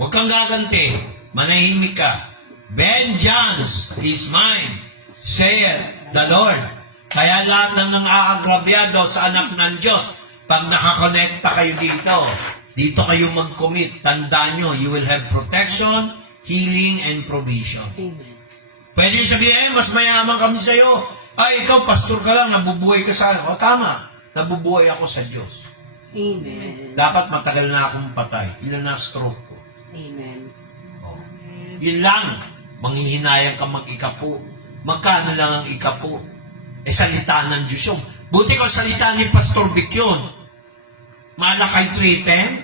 Huwag kang gaganti, manahimik ka. Vengeance is mine, saith the Lord. Kaya lahat ng nang-aagrabyado sa anak ng Diyos, pag nakakonekta kayo dito kayo mag-commit, tandaan nyo, you will have protection, healing, and provision. Amen. Pwede sabihin, mas mayaman kami sa'yo. Ay, ikaw, pastor ka lang, nabubuhay ka sa O, tama, nabubuhay ako sa Diyos. Amen. Dapat matagal na akong patay. Ilan na stroke ko. Amen. Yun lang, manghihinayang ka mag-ikapo. Magkano lang ang ikapo? Salita ng Diyos yun. Buti ko salita ni Pastor Vic yun. Malakay 3:10,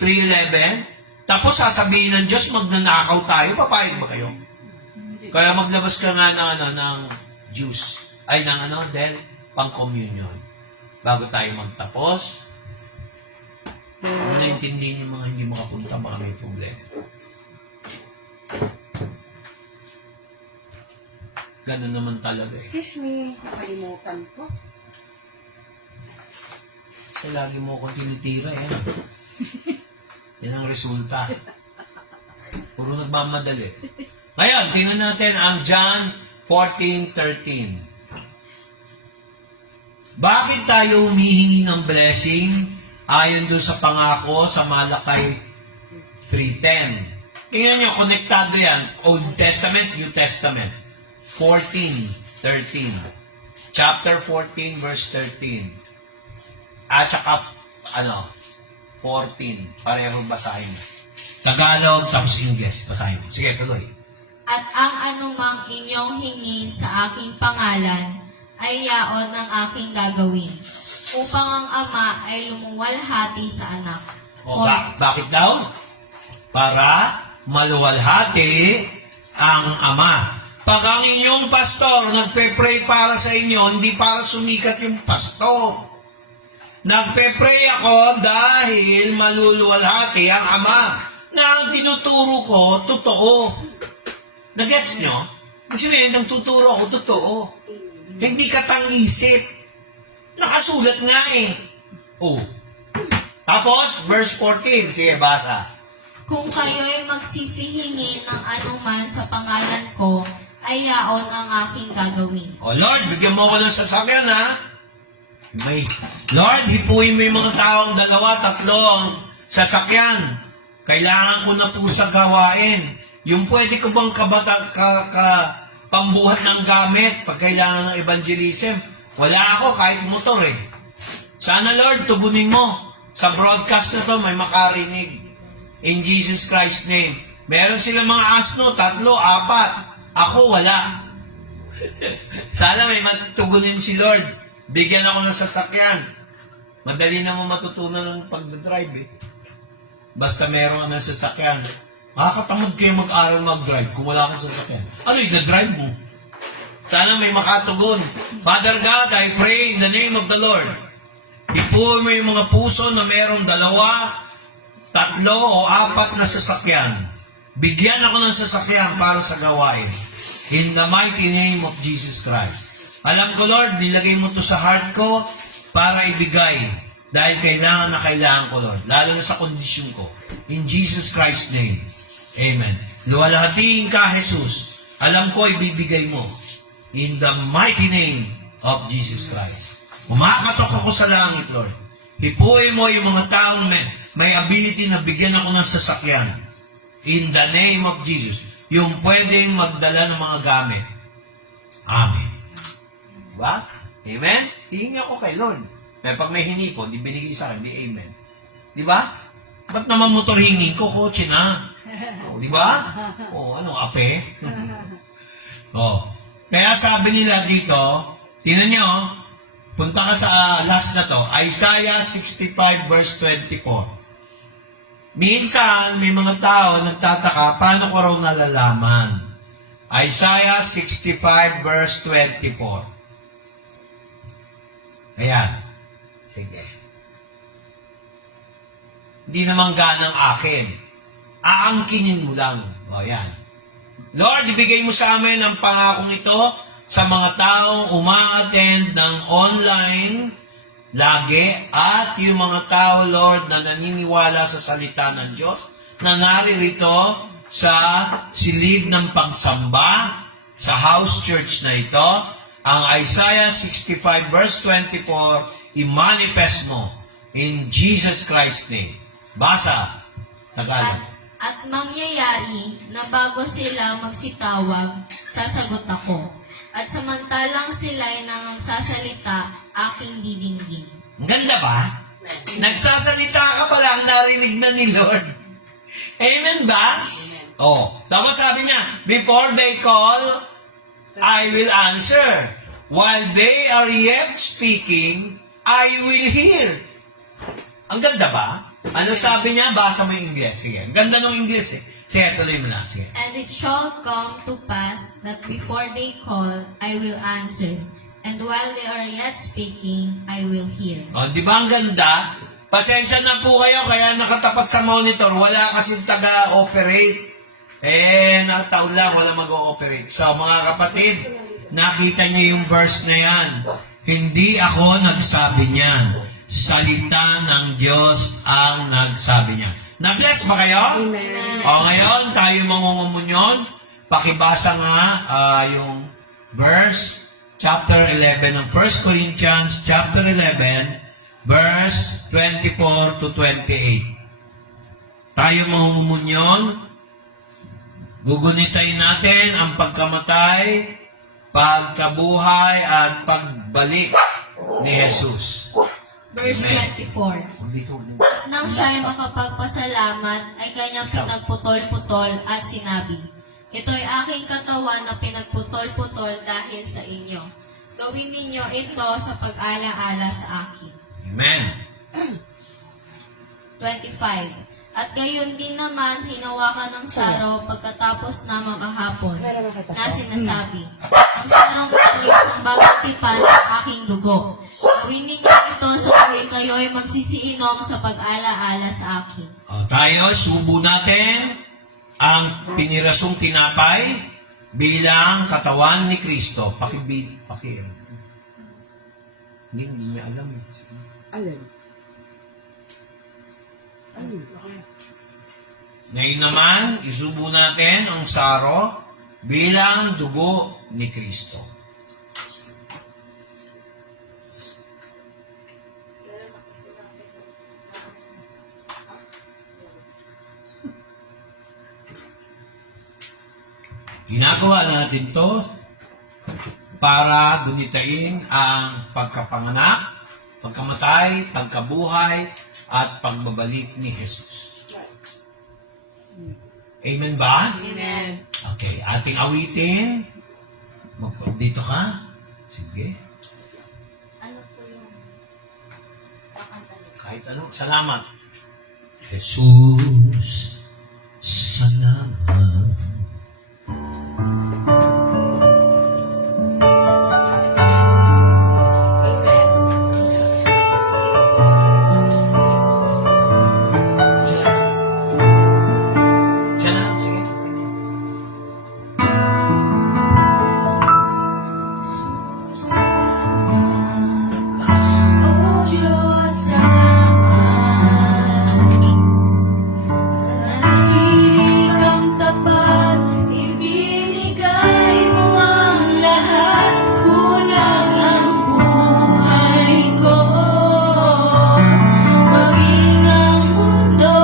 3:11? Tapos sasabihin ng Diyos, magnanakaw tayo, papayag ba kayo? Kaya maglabas ka nga ng juice. Ay, del, pang-communion. Bago tayo magtapos, kung naintindihin yung mga hindi makapunta, baka may problema. Ganun naman talaga eh. Excuse me, nakalimutan ko. Kasi lagi mo akong tinitira eh. Yan ang resulta. Puro nagmamadali. Ngayon, tingnan natin ang John 14:13. Bakit tayo humihingi ng blessing ayon doon sa pangako sa Malakay 3:10? Tingnan nyo, konektado yan. Old Testament, New Testament. 14:13. Chapter 14, verse 13. At saka, 14. Pareho basahin. Tagalog, tapos English. Basahin. Sige, tuloy. At ang anumang inyong hingin sa aking pangalan ay yaon ang aking gagawin, upang ang Ama ay lumuwalhati sa anak. O, bakit daw? Para maluwalhati ang Ama. Pag ang inyong pastor nagpe-pray para sa inyo, hindi para sumikat yung pastor. Nagpe-pray ako dahil maluluwalhati ang Ama. Na ang tinuturo ko, totoo. Nagets nyo? Kasi nang tuturo ako, totoo. Hindi katang-isip. Nakasulat nga eh. Oh. Tapos, verse 14. Sige, basa. Kung kayo'y magsisihingi ng anuman sa pangalan ko, ay yaon ang aking gagawin. Oh Lord, bigyan mo ako ng sasakyan ha. May, Lord, hipuin mo yung mga taong 2, 3 ang sasakyan. Kailangan ko na po sa gawain. Yung pwede ko bang pambuhat ng gamit pag kailangan ng evangelism. Wala ako kahit motor eh. Sana Lord, tugunin mo. Sa broadcast na to, may makarinig. In Jesus Christ's name. Meron silang mga asno, 3, 4. Ako, wala. Sana may matugunin si Lord. Bigyan ako ng sasakyan. Madali naman matutunan ng pag-drive eh. Basta meron ka ng sasakyan. Makakatamad kayo mag-aral mag-drive kung wala kang sasakyan. Ano yung na-drive mo? Sana may makatugon. Father God, I pray in the name of the Lord. Ipuin mo yung mga puso na merong 2, 3 o 4 na sasakyan. Bigyan ako ng sasakyan para sa gawain. In the mighty name of Jesus Christ. Alam ko, Lord, nilagay mo to sa heart ko para ibigay. Dahil kailangan na kailangan ko, Lord. Lalo na sa kondisyon ko. In Jesus Christ's name. Amen. Luwalhatiin ka, Jesus. Alam ko, ibibigay mo. In the mighty name of Jesus Christ. Umakatok ako sa langit, Lord. Hipuin mo yung mga taong may ability na bigyan ako ng sasakyan. In the name of Jesus. Yung pwedeng magdala ng mga gamit. Amen. Diba? Amen? Hihingi ako kay Lord. Pero pag may hinipon, di binigay sa akin, di amen. Diba? Ba't naman motor hingi ko? Kotse na. O, diba? O, anong ape? O. Kaya sabi nila dito, tingnan nyo, punta ka sa last na to, Isaiah 65 verse 24. Minsan, may mga tao nagtataka, paano ko raw nalalaman? Isaiah 65 verse 24. Ayan. Sige. Hindi naman ganang akin. Aangkinin mo lang. O, yan. Lord, ibigay mo sa amin ang pangakong ito sa mga taong uma-attend ng online lagi at yung mga tao, Lord, na naniniwala sa salita ng Diyos, na naririto sa silid ng pagsamba sa house church na ito, ang Isaiah 65 verse 24, i-manifest mo in Jesus Christ's name. Basa. Tagalog. At mangyayari na bago sila magsitawag, sasagot ako. At samantalang sila'y nangagsasalita, aking didinggin. Ang ganda ba? Nagsasalita ka pa lang, narinig na ni Lord. Amen ba? Oh. Tapos sabi niya, before they call, I will answer. While they are yet speaking, I will hear. Ang ganda ba? Ano sabi niya? Basa mo yung English. Sige. Ang ganda ng English eh. Sige, tuloy mo lang. Sige. And it shall come to pass that before they call, I will answer. And while they are yet speaking, I will hear. O, di ba ang ganda? Pasensya na po kayo, kaya nakatapat sa monitor. Wala kasing taga-operate. Nataon lang, wala mag-ooperate. So, mga kapatid, nakita niyo yung verse na yan. Hindi ako nagsabi niyan. Salita ng Diyos ang nagsabi niya. Na-bless ba kayo? Amen. O ngayon, tayo mangungumunyon. Pakibasa nga yung verse, chapter 11 ng 1 Corinthians, chapter 11, verse 24 to 28. Tayo mangungumunyon. Gugunitain natin ang pagkamatay, pagkabuhay, at pagbalik ni Jesus. Verse Amen. 24. Nang siya'y makapagpasalamat, ay kanyang pinagputol-putol at sinabi, ito'y aking katawan na pinagputol-putol dahil sa inyo. Gawin ninyo ito sa pag-ala-ala sa akin. Amen. 25. At gayon din naman, hinawakan ng saro pagkatapos na mamahapon na sinasabi, ang sarong ito'y ang bagong tipan ng aking dugo. Gawin ninyo ito sa tuwing kayo'y magsisiinom sa pag-ala-ala sa akin. O, tayo, subo natin ang pinirasong tinapay bilang katawan ni Kristo. Hindi niya alam. Alin? Ngayon naman, isubo natin ang saro bilang dugo ni Kristo. Ginagawa natin to para gunitain ang pagkapanganak, pagkamatay, pagkabuhay, at pagbabalik ni Jesus. Amen ba? Amen. Okay, ating awitin. Dito ka? Sige. Ano po yung kakantanin? Kahit ano. Salamat. Jesus, salamat. Diyan na, sige. O Diyos, salamat. Nanatili kang tapat, ibinigay mo ang lahat, kulang ang buhay ko. Maging ang mundo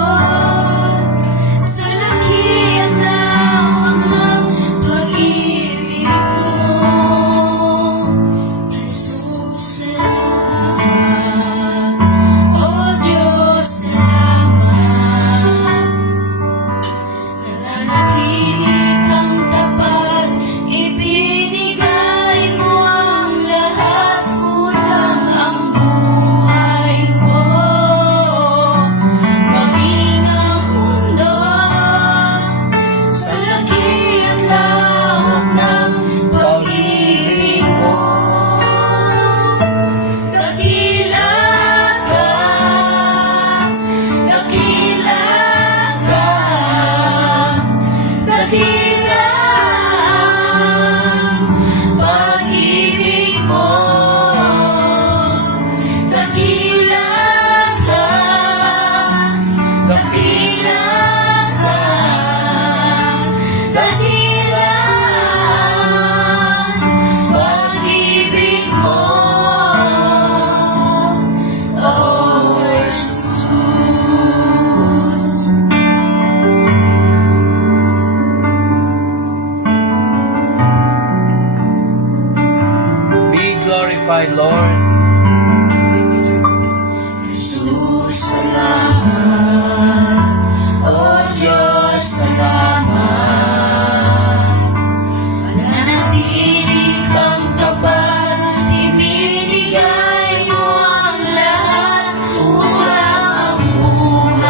sa laki at lawak ng pag-ibig mo. Jesus, salamat. O Diyos, salamat. Nananatili kang tapat, ibinigay mo ang lahat, kulang ang buhay ko. Maging ang mundo sa laki at lawak ng pag-ibig mo. Dakila ka, dakila ka, dakila ang pag-ibig mo. Dakila ka, dakila ka, dakila ang pag-ibig mo. Oh, Jesus. Be glorified, Lord. Jesus, salamat. O Diyos, salamat. Nananatili kang tapat, ibinigay mo ang lahat, kulang ang buhay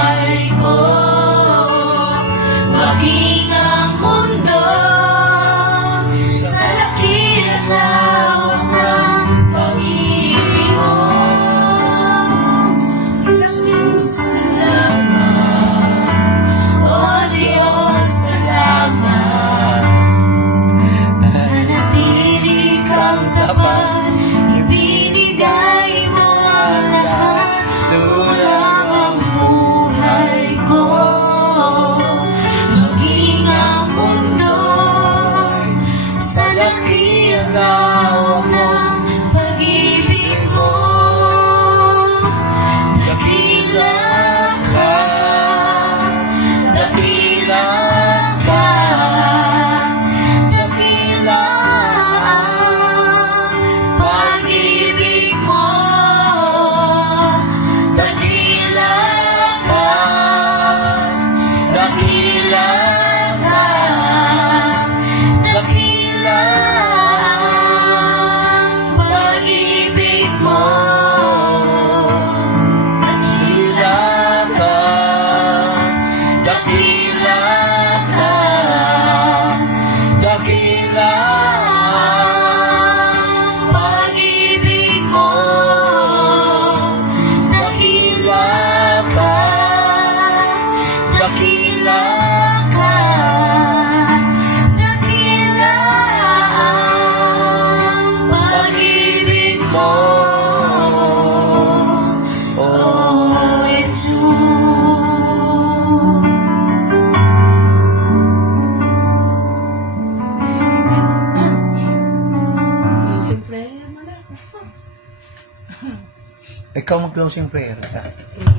Ikaw mag-closing prayer ka.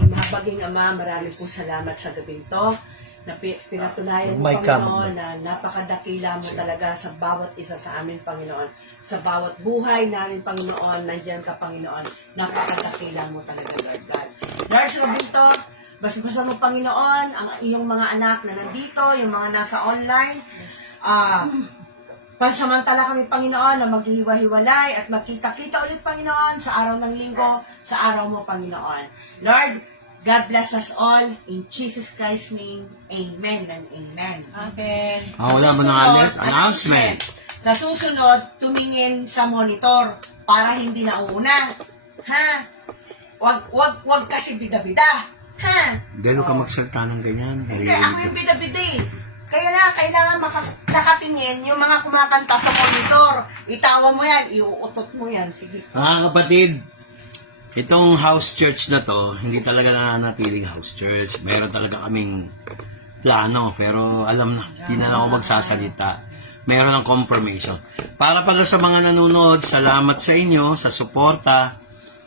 Mahabaging Ama, marami pong salamat sa gabing to na pinatunayan mo, May Panginoon, na napakadakila mo talaga sa bawat isa sa amin, Panginoon. Sa bawat buhay namin, Panginoon, nandiyan ka, Panginoon. Napakadakila mo talaga, Lord God. Lord, sa gabing to, basta mo, Panginoon, ang iyong mga anak na nandito, yung mga nasa online, pansamantala kami, Panginoon, na maghihiwa-hiwalay at magkita-kita ulit, Panginoon, sa araw ng linggo, sa araw mo, Panginoon. Lord, God bless us all. In Jesus Christ's name, amen and amen. Amen. Wala mo na alias? Announcement. Sa susunod, tumingin sa monitor para hindi nauuna. Ha? Wag kasi bida-bida. Ha? Gano'n ka magsalita ng ganyan? Hindi, ako yung bida-bida eh. Kaya na, kailangan nakatingin yung mga kumakanta sa monitor. Itawa mo yan, iuutot mo yan. Sige. Mga kapatid, itong house church na to, hindi talaga nananatiling house church. Meron talaga kaming plano, pero alam na, hindi na lang ako magsasalita. Meron ng confirmation. Para pala sa mga nanonood, salamat sa inyo, sa suporta,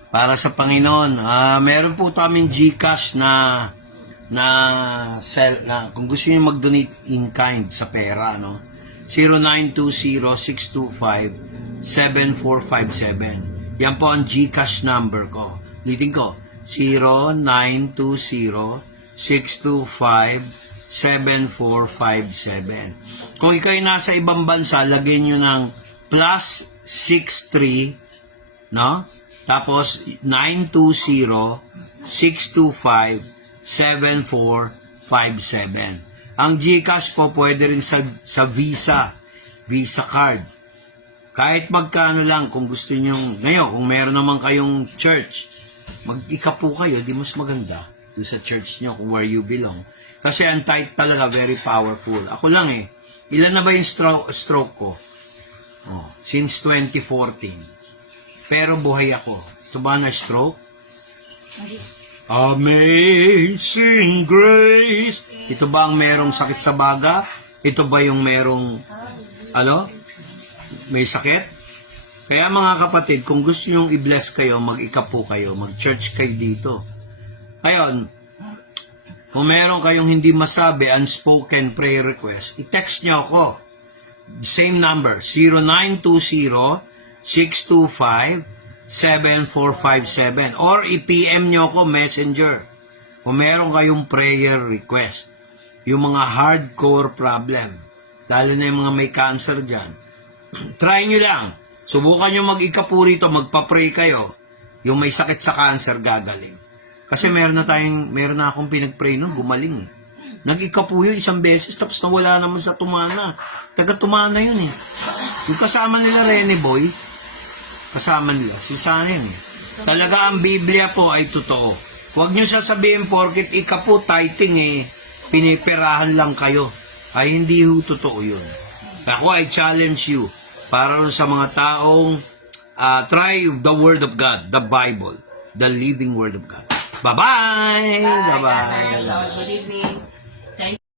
para sa Panginoon. Meron po kaming GCash na kung gusto niyo mag-donate in kind sa pera, no? 0920-625-7457. Yan po ang GCash number ko. Ulitin ko, 0920-625-7457. Kung ikaw'y nasa ibang bansa, lagyan nyo ng +63, no? Tapos, 920-625-7457. Ang GCash po pwede rin sa Visa card. Kahit magkano lang, kung gusto nyo, ngayon, kung meron naman kayong church, mag-ika po kayo, di mas maganda doon sa church nyo, kung where you belong. Kasi ang tithe talaga, very powerful. Ako lang ilan na ba yung stroke ko? Since 2014. Pero buhay ako. Ito ba na stroke? Amazing Grace. Ito ba ang merong sakit sa baga? Ito ba yung merong, may sakit? Kaya mga kapatid, kung gusto nyong i-bless kayo, mag-ika po kayo, mag-church kayo dito. Ngayon, kung meron kayong hindi masabi, unspoken prayer request, i-text nyo ako. Same number, 0920-625-7457. Or i-PM nyo ako, messenger. Kung meron kayong prayer request, yung mga hardcore problem, lalo na yung mga may cancer dyan, try nyo lang. Subukan nyo mag-ika po rito, magpa-pray kayo. Yung may sakit sa cancer, gagaling. Kasi meron na akong pinag-pray nun, gumaling eh. Nag-ika po yun 1 beses, tapos nawala naman sa Tumana. Taga-Tumana yun eh. Yung kasama nila Rene Boy, kasama nila, sila yun eh. Talaga ang Biblia po ay totoo. Huwag nyo sasabihin porket ika po tithing eh, piniperahan lang kayo. Ay hindi ho totoo yun. Ako I challenge you para sa mga taong try the Word of God, the Bible, the living Word of God. Bye-bye! Bye-bye! Good evening.